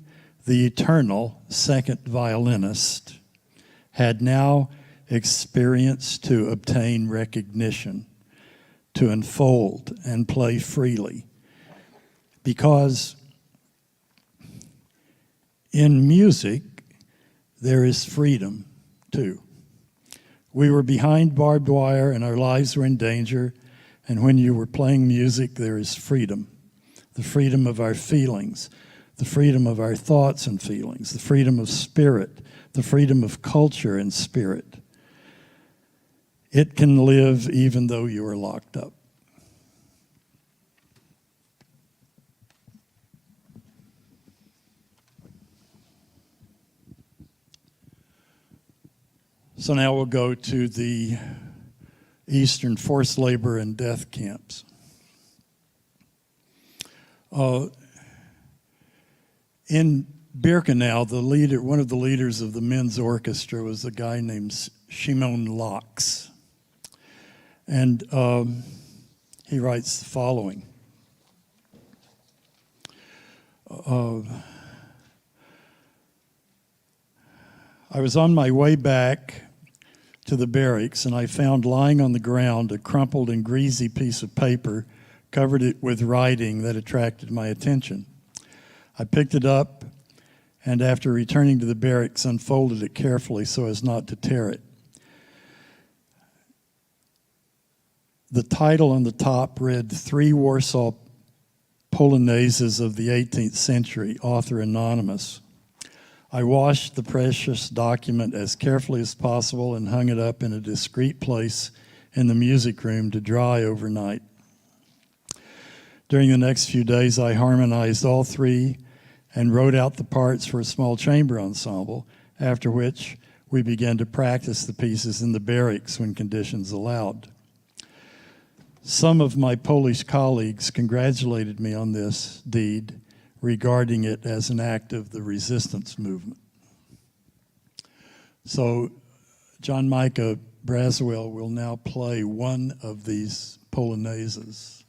the eternal second violinist, had now experience to obtain recognition, to unfold and play freely. Because in music, there is freedom too. We were behind barbed wire and our lives were in danger, and when you were playing music, there is freedom. The freedom of our feelings, the freedom of our thoughts and feelings, the freedom of spirit, the freedom of culture and spirit. It can live even though you are locked up. So now we'll go to the Eastern forced labor and death camps. In Birkenau, one of the leaders of the men's orchestra was a guy named Shimon Locks. And he writes the following. I was on my way back to the barracks, and I found lying on the ground a crumpled and greasy piece of paper, covered it with writing that attracted my attention. I picked it up, and after returning to the barracks, unfolded it carefully so as not to tear it. The title on the top read, 3 Warsaw Polonaises of the 18th Century, author anonymous. I washed the precious document as carefully as possible and hung it up in a discreet place in the music room to dry overnight. During the next few days, I harmonized all 3 and wrote out the parts for a small chamber ensemble, after which we began to practice the pieces in the barracks when conditions allowed. Some of my Polish colleagues congratulated me on this deed, regarding it as an act of the resistance movement. So John Micah Braswell will now play one of these polonaises.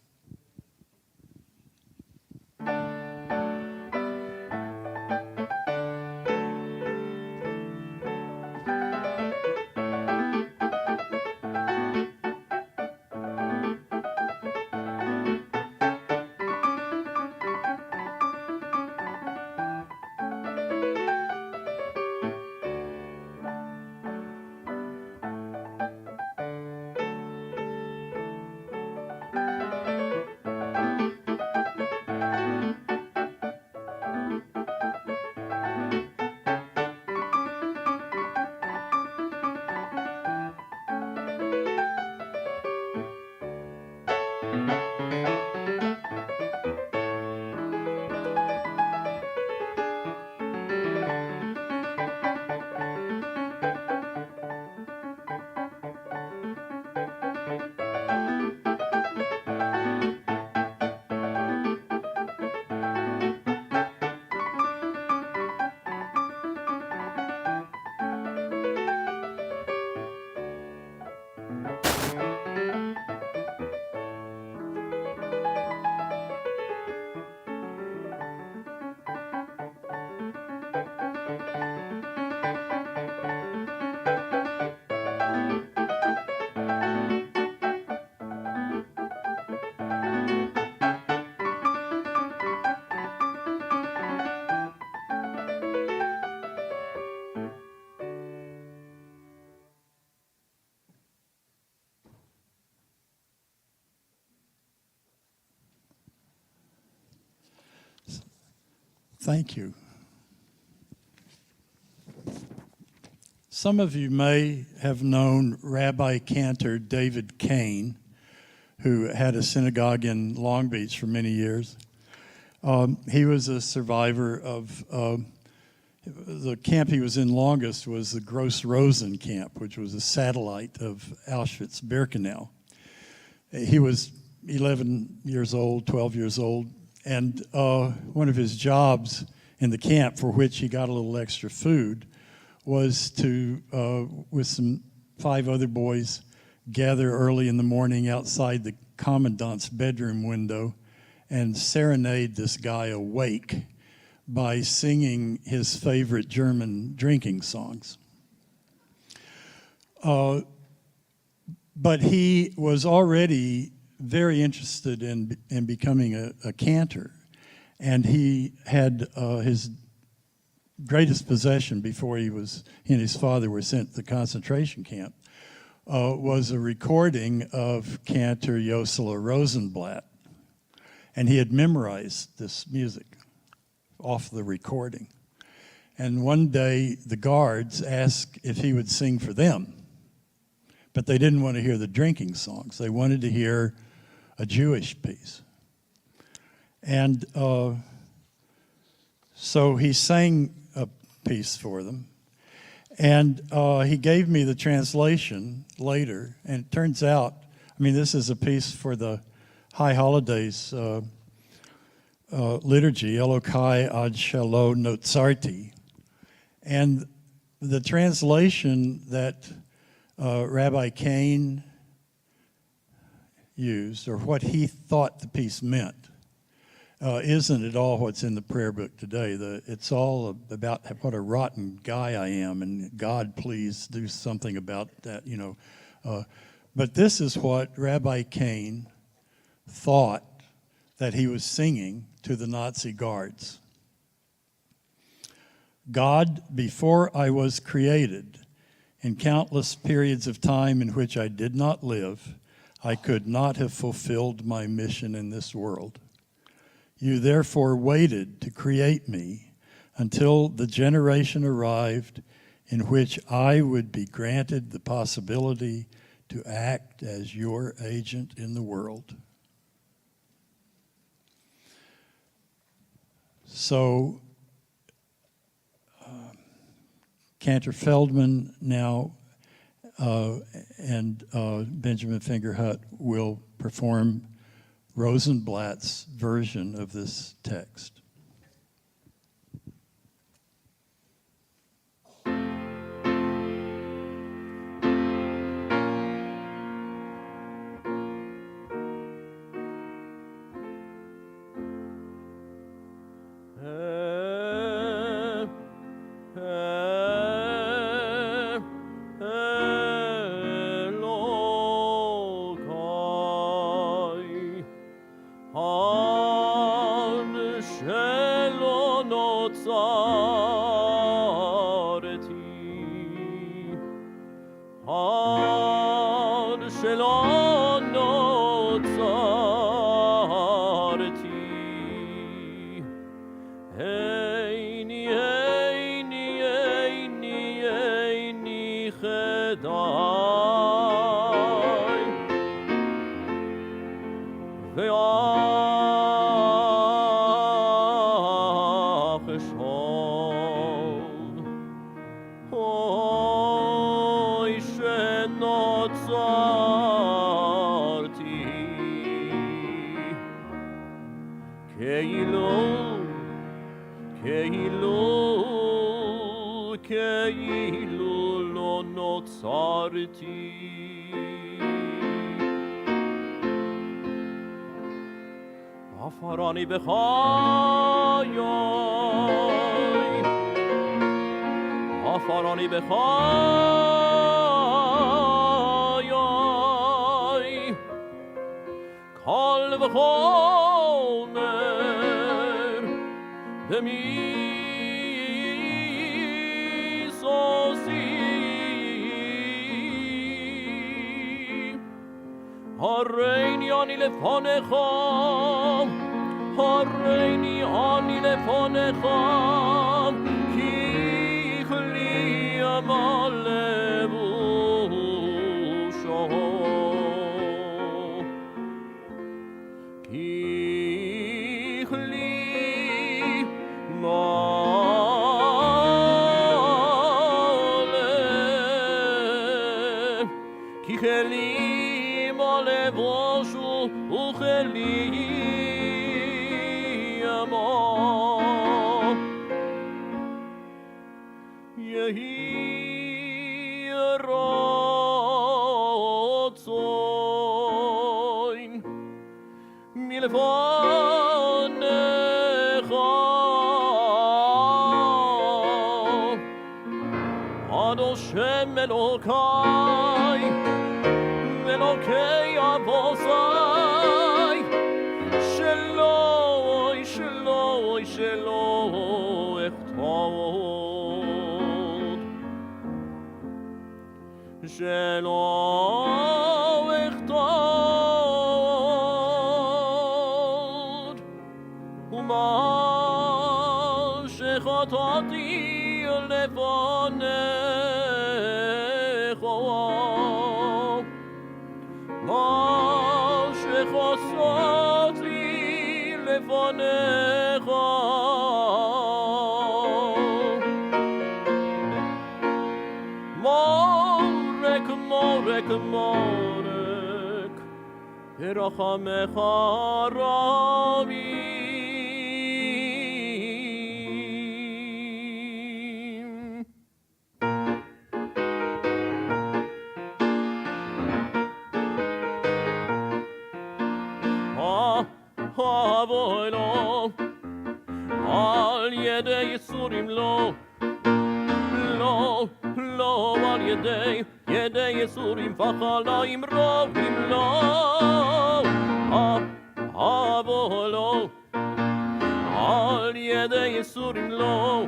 Thank you. Some of you may have known Rabbi Cantor David Kane, who had a synagogue in Long Beach for many years. He was a survivor of the camp he was in longest was the Gross Rosen camp, which was a satellite of Auschwitz-Birkenau. He was 11 years old, 12 years old, and one of his jobs in the camp, for which he got a little extra food, was to, with 5 other boys, gather early in the morning outside the commandant's bedroom window and serenade this guy awake by singing his favorite German drinking songs. But he was already very interested in becoming a cantor, and he had his greatest possession before he and his father were sent to the concentration camp was a recording of cantor Josela Rosenblatt, and he had memorized this music off the recording. And one day the guards asked if he would sing for them. But they didn't want to hear the drinking songs. They wanted to hear a Jewish piece. And so he sang a piece for them. And he gave me the translation later. And it turns out, I mean, this is a piece for the High Holidays liturgy, Elokai ad Shalo Notzarti. And the translation that Rabbi Kane used, or what he thought the piece meant, isn't at all what's in the prayer book today. It's all about what a rotten guy I am, and God, please do something about that, you know. But this is what Rabbi Kane thought that he was singing to the Nazi guards. God, before I was created, in countless periods of time in which I did not live, I could not have fulfilled my mission in this world. You therefore waited to create me until the generation arrived in which I would be granted the possibility to act as your agent in the world. So, Cantor Feldman now and Benjamin Fingerhut will perform Rosenblatt's version of this text. آفرانی بخوای آفرانی بخوای کال بخونر بمیسوسی هرینی آنی لفانخام هرینی آنی لفانخام کی خلی امال بوشو کی خلی مال کی خلی مال بوشو او خلی یهی راتوین میلفان خواه آدوشم ملوکای ملوکی عباسای شلوی شلوی شلو اختار شلو اختار اومد שחטאתי לפניך, מה שחסרתי לפניך. מורק, מורק, מורק, ברחמך רבים. אבוי לו, על ידי ייסורים לא, לא, לא על ידי ייסורים וחליים רבים לא. אבוי לו, על ידי ייסורים לא,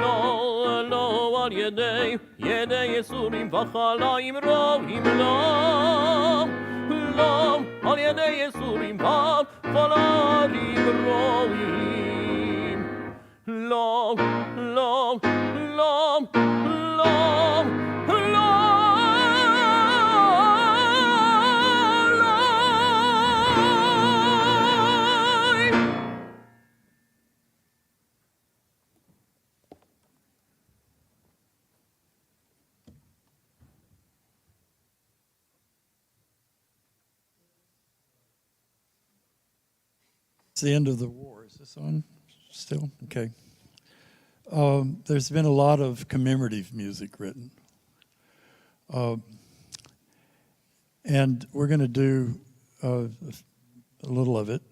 לא, לא על ידי ייסורים וחליים רבים לא. לא על ידי ייסורים וחליים רבים. לא, לא, לא, לא, לא. It's the end of the war. Is this on still? Okay. There's been a lot of commemorative music written. And we're going to do a little of it.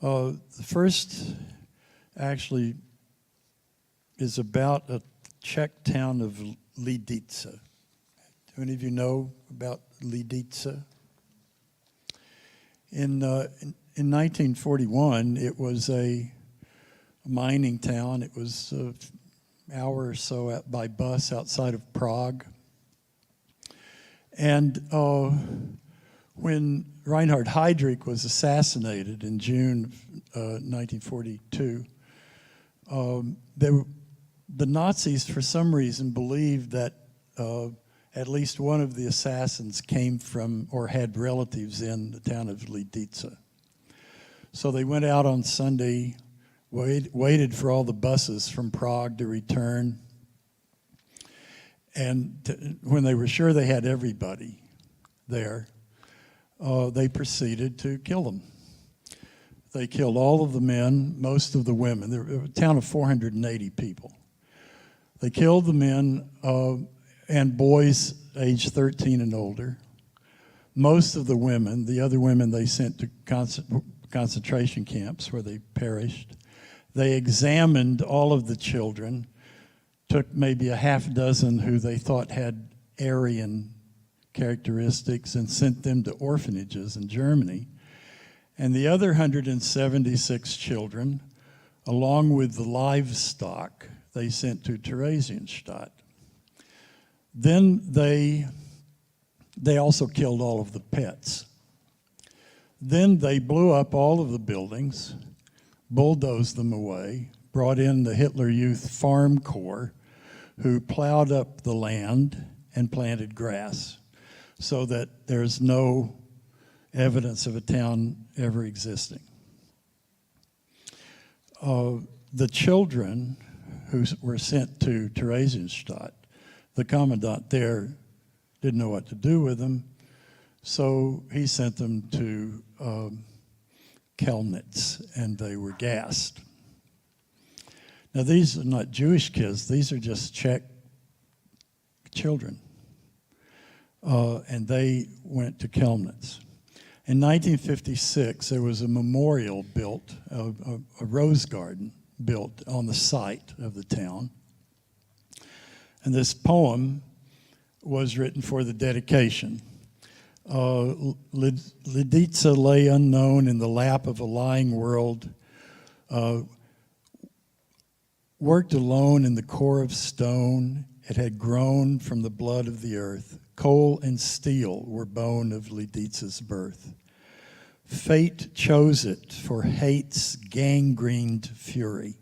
The first actually is about a Czech town of Lidice. Do any of you know about Lidice? In 1941, it was a mining town. It was an hour or so by bus outside of Prague. And when Reinhard Heydrich was assassinated in June of 1942, the Nazis, for some reason, believed that at least one of the assassins came from or had relatives in the town of Lidice. So they went out on Sunday, waited for all the buses from Prague to return, and when they were sure they had everybody there, they proceeded to kill them. They killed all of the men, most of the women. There was a town of 480 people. They killed the men and boys aged 13 and older. Most of the women, the other women they sent to concentration camps where they perished. They examined all of the children, took maybe a half dozen who they thought had Aryan characteristics and sent them to orphanages in Germany. And the other 176 children, along with the livestock, they sent to Theresienstadt. Then they also killed all of the pets. Then they blew up all of the buildings, bulldozed them away, brought in the Hitler Youth Farm Corps, who plowed up the land and planted grass so that there's no evidence of a town ever existing. The children who were sent to Theresienstadt, the commandant there didn't know what to do with them, so he sent them to Chemnitz, and they were gassed. Now, these are not Jewish kids. These are just Czech children. And they went to Chemnitz. In 1956, there was a memorial built, a rose garden built on the site of the town. And this poem was written for the dedication. Lidice lay unknown in the lap of a lying world, worked alone in the core of stone. It had grown from the blood of the earth. Coal and steel were bone of Lidice's birth. Fate chose it for hate's gangrened fury.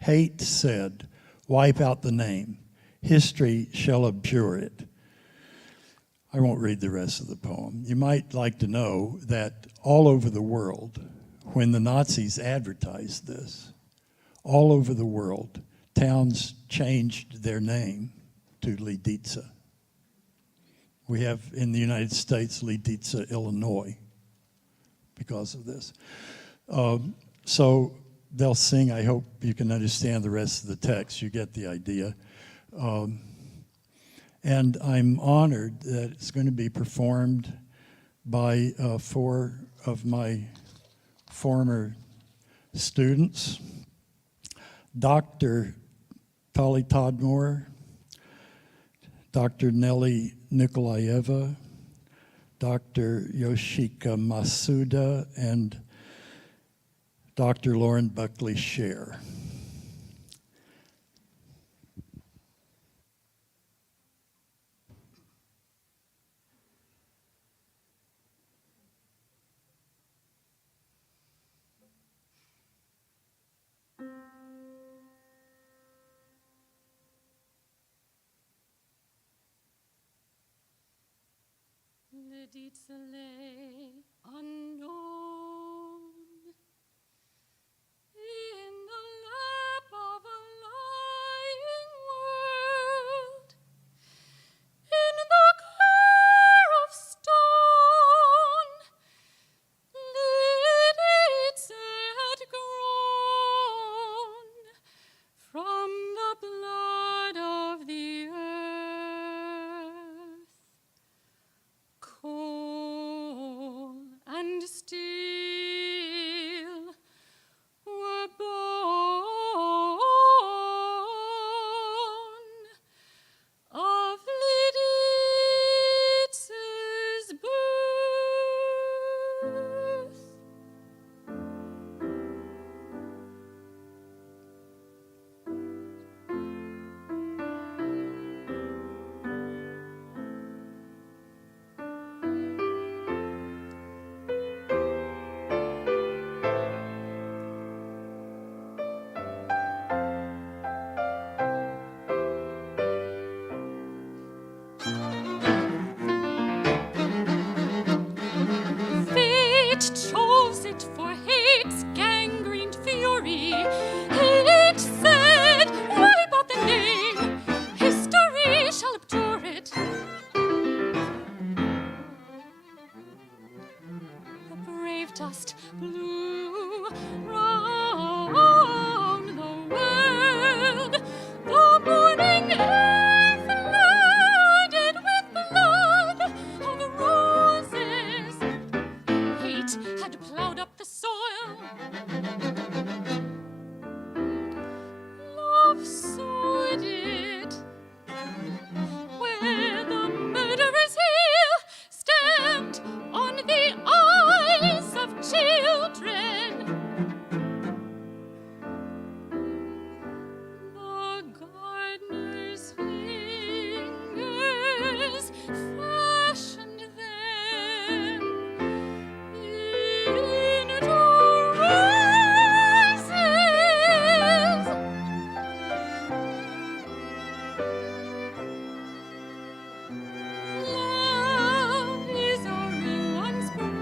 Hate said, wipe out the name. History shall abjure it. I won't read the rest of the poem. You might like to know that all over the world, when the Nazis advertised this, all over the world, towns changed their name to Lidice. We have in the United States, Lidice, Illinois, because of this. So they'll sing, I hope you can understand the rest of the text, you get the idea. And I'm honored that it's going to be performed by 4 of my former students, Dr. Tali Todmore, Dr. Nelly Nikolaeva, Dr. Yoshika Masuda, and Dr. Lauren Buckley Scher. Lidice lay unknown in the lap of a lying world, in the car of stone. Lidice had grown from the blood of the earth. Coal and steel were born of Lidice's birth. Fate chose it for hate's gangrened fury. Hate said, wipe out the name. History shall abjure it. The brave dust blew round the world. The morning air flooded with blood of roses. Hate had plowed up the soil. Love sowed it where the murderer's heel stamped on the eyes of children. The gardener's fingers fashioned them into roses. Love is a ring once broken.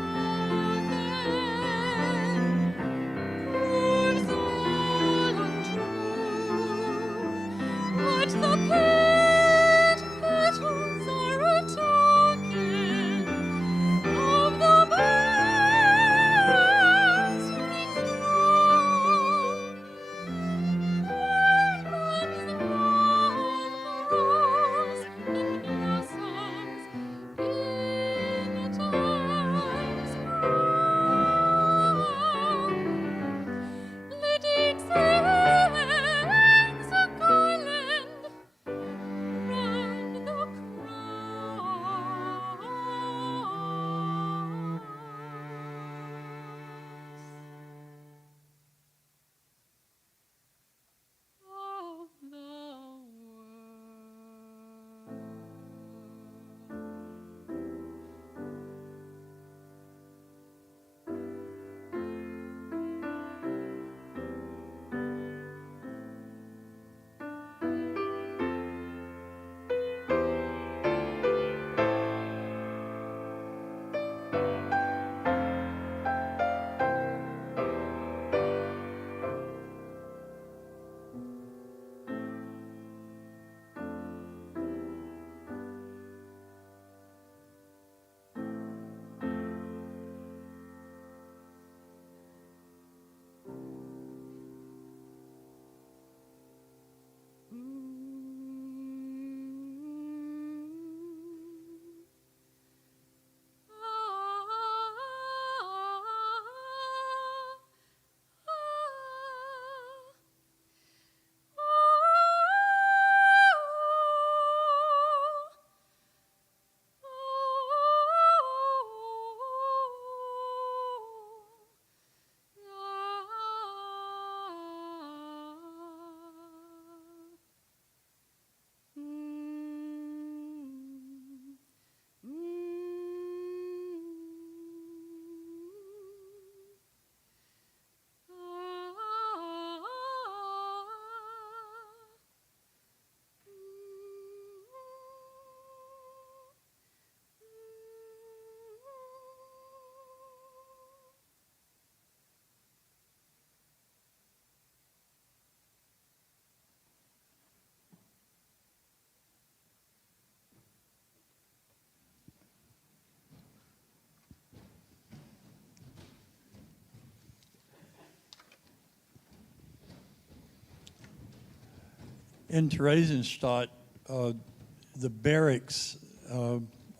In Theresienstadt, the barracks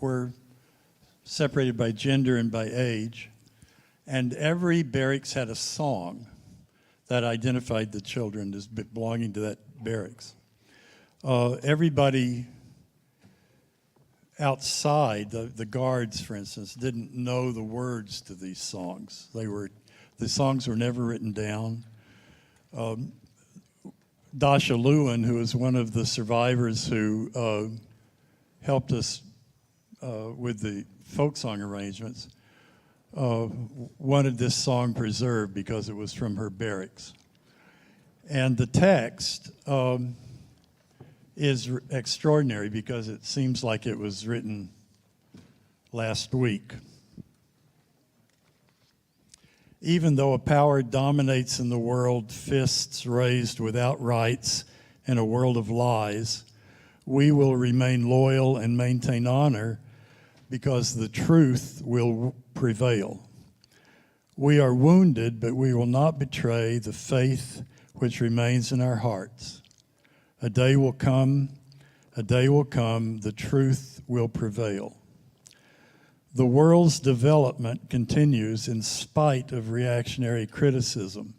were separated by gender and by age, and every barracks had a song that identified the children as belonging to that barracks. Everybody outside, the guards, for instance, didn't know the words to these songs. The songs were never written down. Dasha Lewin, who was one of the survivors who helped us with the folk song arrangements, wanted this song preserved because it was from her barracks. And the text is extraordinary because it seems like it was written last week. Even though a power dominates in the world, fists raised without rights in a world of lies, we will remain loyal and maintain honor because the truth will prevail. We are wounded, but we will not betray the faith which remains in our hearts. A day will come, the truth will prevail. The world's development continues in spite of reactionary criticism.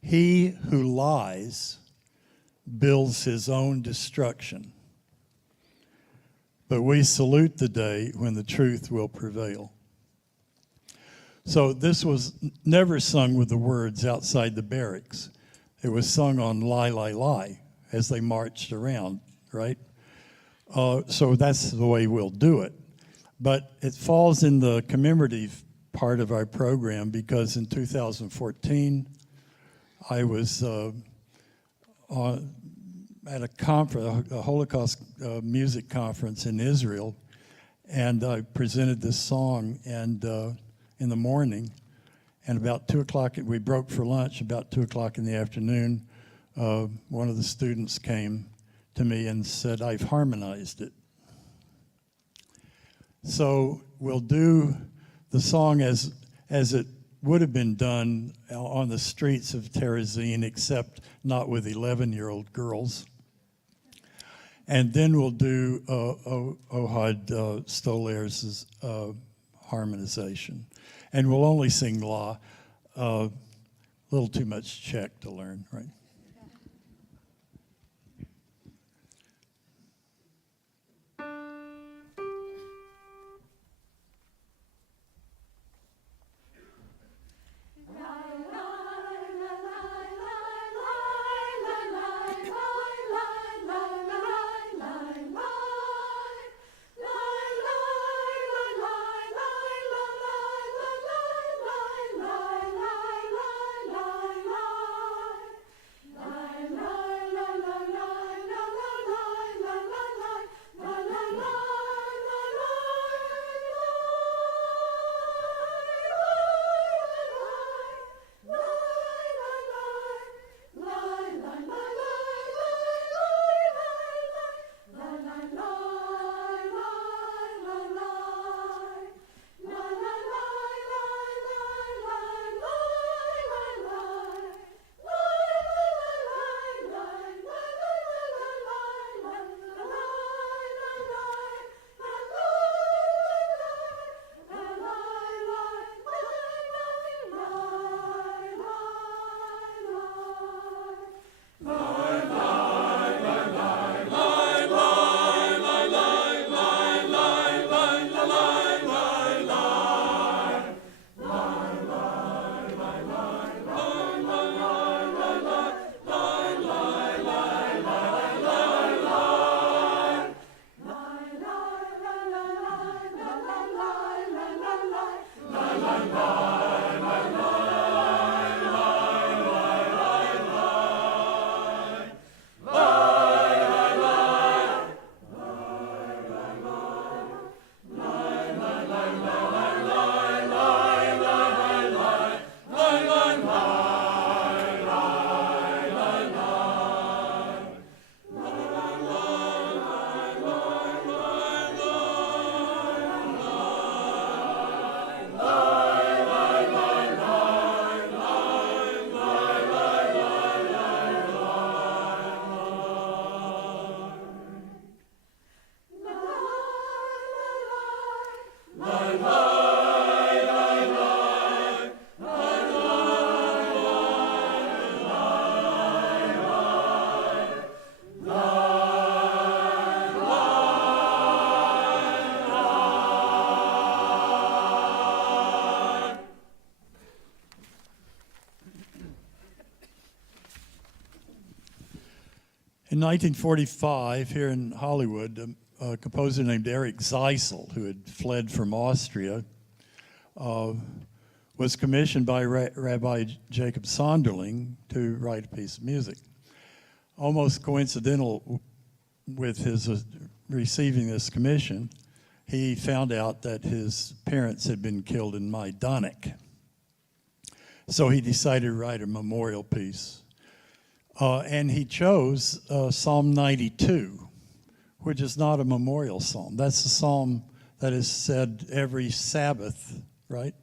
He who lies builds his own destruction. But we salute the day when the truth will prevail. So this was never sung with the words outside the barracks. It was sung on Lie, Lie, Lie as they marched around, right? So that's the way we'll do it. But it falls in the commemorative part of our program because in 2014, I was at a conference, a Holocaust music conference in Israel, and I presented this song and in the morning, and about 2 o'clock, we broke for lunch. About 2 o'clock in the afternoon, one of the students came to me and said, "I've harmonized it." So we'll do the song as it would have been done on the streets of Terezin, except not with 11-year-old girls. And then we'll do Ohad Stoller's harmonization. And we'll only sing La. A little too much Czech to learn, right? In 1945, here in Hollywood, a composer named Eric Zeisel, who had fled from Austria, was commissioned by Rabbi Jacob Sonderling to write a piece of music. Almost coincidental with his receiving this commission, he found out that his parents had been killed in Majdanek. So he decided to write a memorial piece. And he chose Psalm 92, which is not a memorial psalm. That's a psalm that is said every Sabbath, right,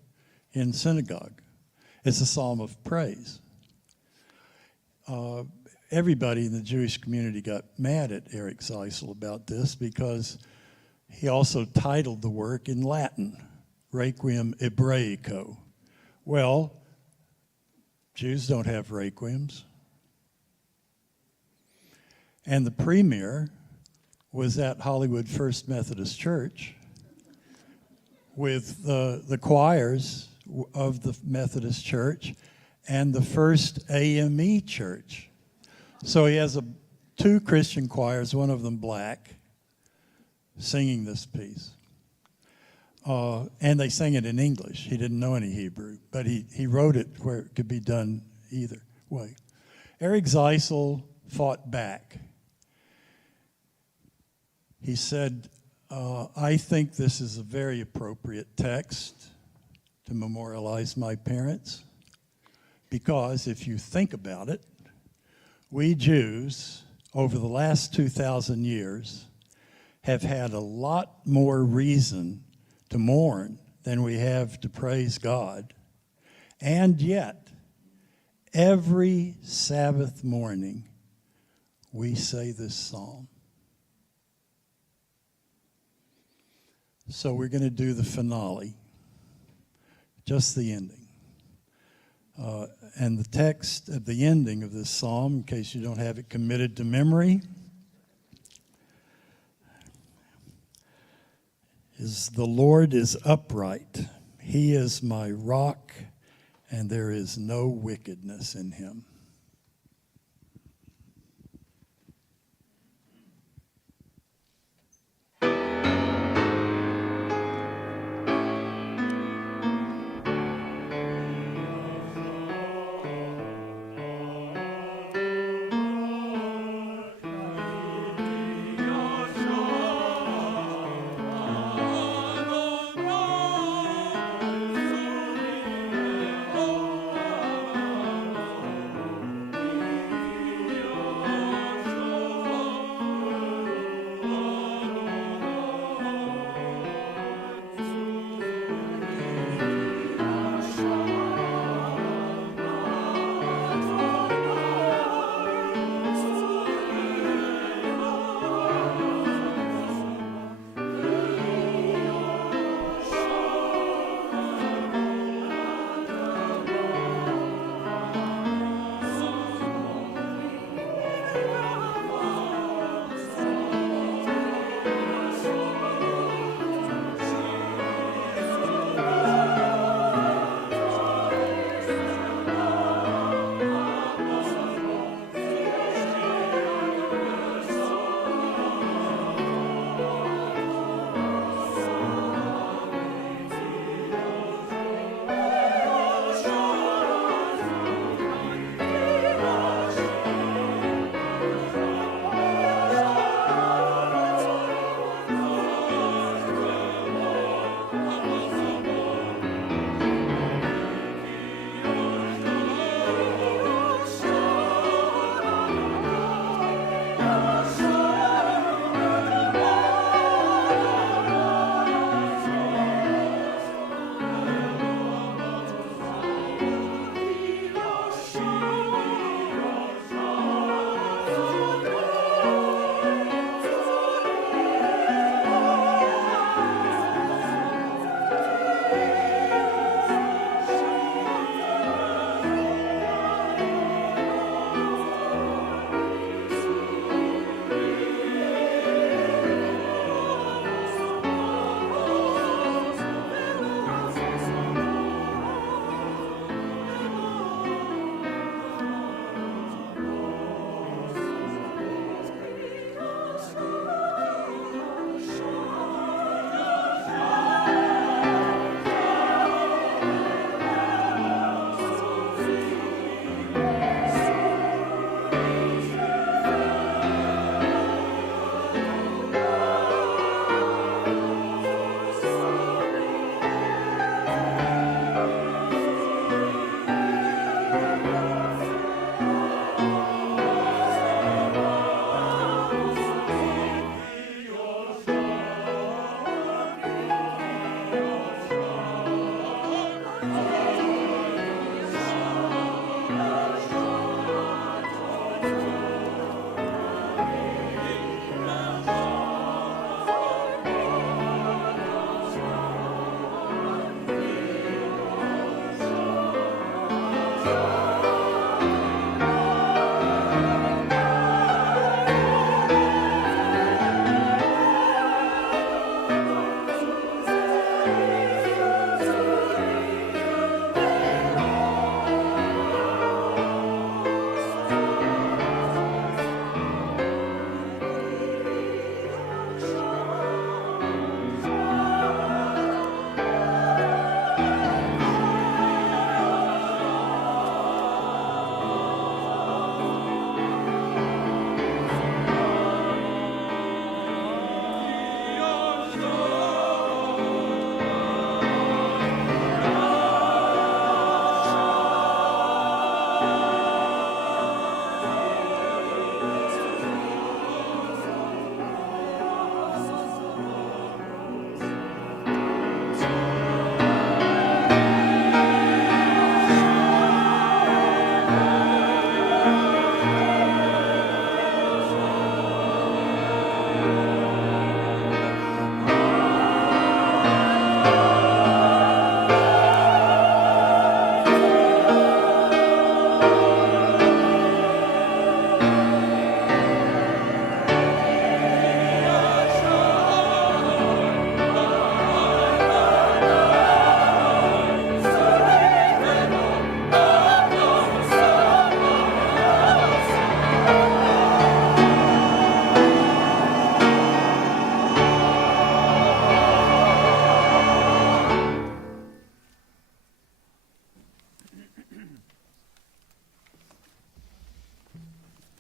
in synagogue. It's a psalm of praise. Everybody in the Jewish community got mad at Eric Zeisel about this because he also titled the work in Latin, Requiem Hebraico. Well, Jews don't have requiems. And the premiere was at Hollywood First Methodist Church with the choirs of the Methodist Church and the First AME Church. So he has two Christian choirs, one of them black, singing this piece. And they sang it in English. He didn't know any Hebrew, but he wrote it where it could be done either way. Eric Zeisel fought back. He said, I think this is a very appropriate text to memorialize my parents, because if you think about it, we Jews, over the last 2,000 years, have had a lot more reason to mourn than we have to praise God. And yet, every Sabbath morning, we say this psalm. So we're going to do the finale, just the ending. And the text at the ending of this psalm, in case you don't have it committed to memory, is the Lord is upright. He is my rock, and there is no wickedness in him.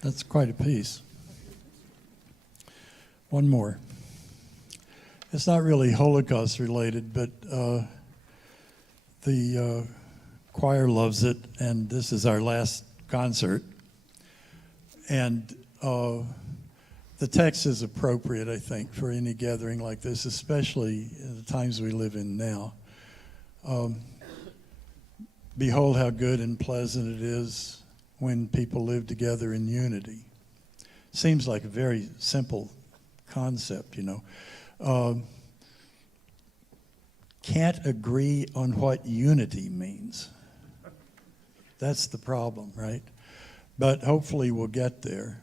That's quite a piece. One more. It's not really Holocaust related, but the choir loves it, and this is our last concert. And the text is appropriate, I think, for any gathering like this, especially in the times we live in now. Behold how good and pleasant it is when people live together in unity. Seems like a very simple concept, you know. Can't agree on what unity means. That's the problem, right? But hopefully we'll get there.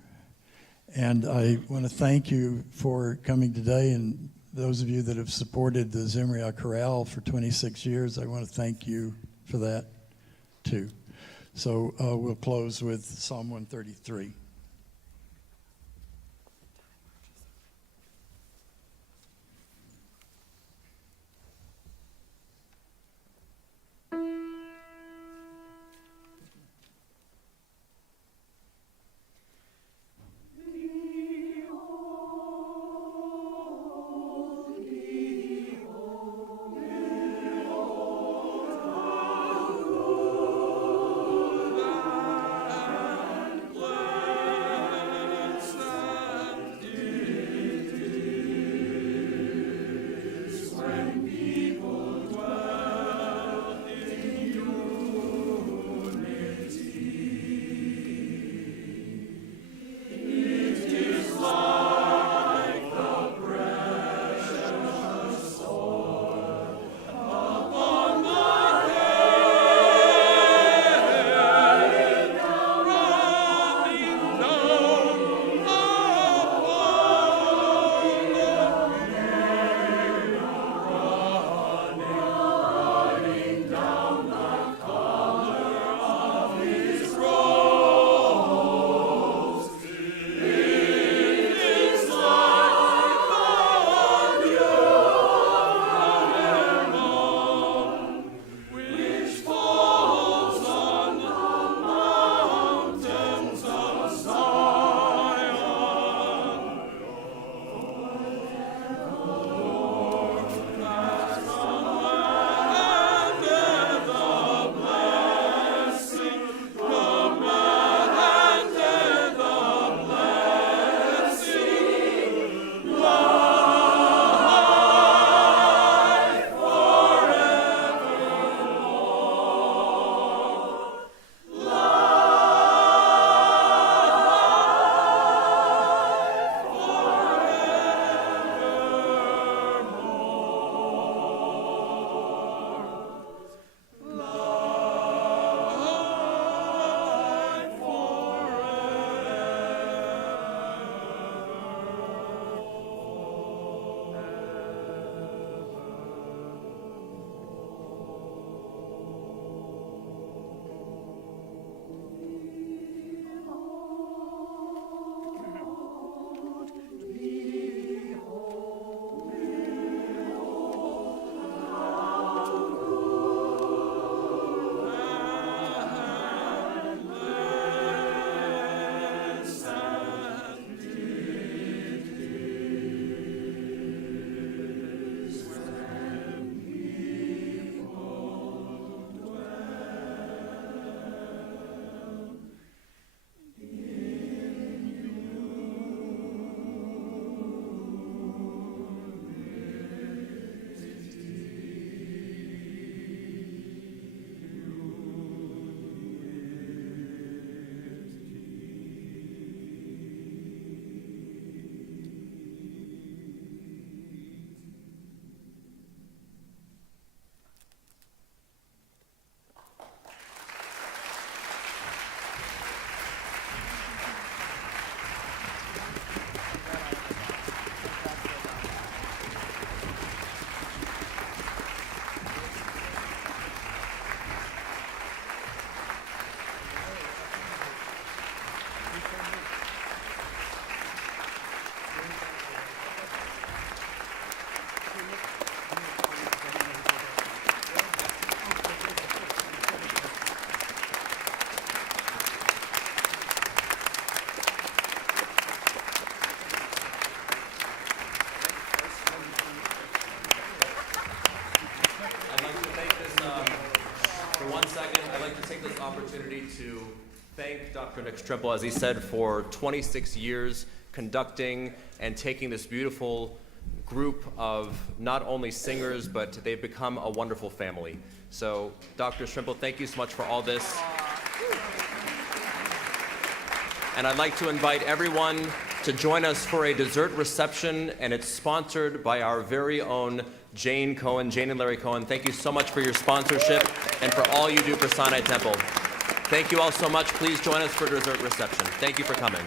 And I want to thank you for coming today, and those of you that have supported the Zimriah Chorale for 26 years, I want to thank you for that too. So we'll close with Psalm 133. thank Dr. Nick Strimple, as he said, for 26 years conducting and taking this beautiful group of not only singers, but they've become a wonderful family. So, Dr. Strimple, thank you so much for all this. And I'd like to invite everyone to join us for a dessert reception, and it's sponsored by our very own Jane Cohen, Jane and Larry Cohen. Thank you so much for your sponsorship and for all you do for Sinai Temple. Thank you all so much. Please join us for a dessert reception. Thank you for coming.